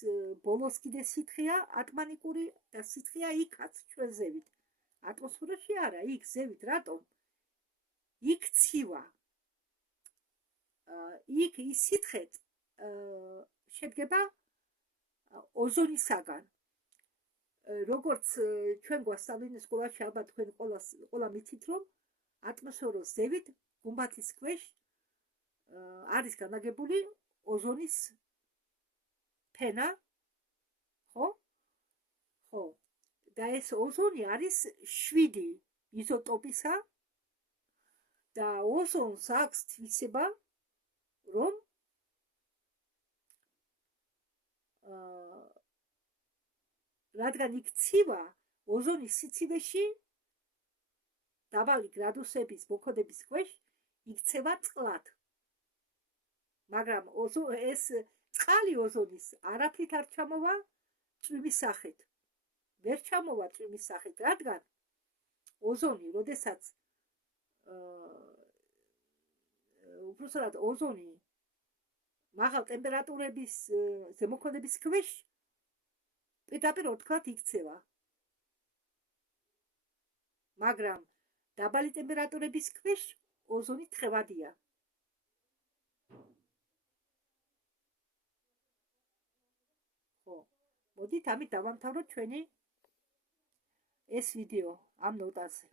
ბოლოს კიდე სითხეა ატმანიკური და სითხეა იქაც ჩვენ ზევით. ატმოსფეროში არა, იქ ზევით. რატომ? იქ ცივა. იქ ის სითხე შედგება ოზონისაგან. როგორც ჩვენ გვასწავლენ სკოლაში, ალბათ თქვენ ყველა მიცით, რომ ატმოსფეროს ზევით გუმბათის ქვეშ არის განლაგებული ოზონის ფენა, ხო? ხო. და ეს ოზონი არის 7 იზოტოპისა და ოზონს აქვს თვისება, რომ რადგან იქ ცივა, ოზონის სიცივეში დაბალი გრადუსების მოქმედების ქვეშ იქცევა წყლად. მაგრამ ეს წყალი ოზონის არაფრით არ ჩამოვა წვიმის სახით. ვერ ჩამოვა წვიმის სახით, რადგან ოზონი, როდესაც უბრალოდ ოზონი მაღალ ტემპერატურების ზემოქმედების ქვეშ პირდაპირ ორთქლად იქცევა. მაგრამ დაბალი ტემპერატურების ქვეშ ოზონი თხევადია. ხო, მოდით ამით დავამთავროთ ჩვენი ეს ვიდეო ამ ნოტაზე.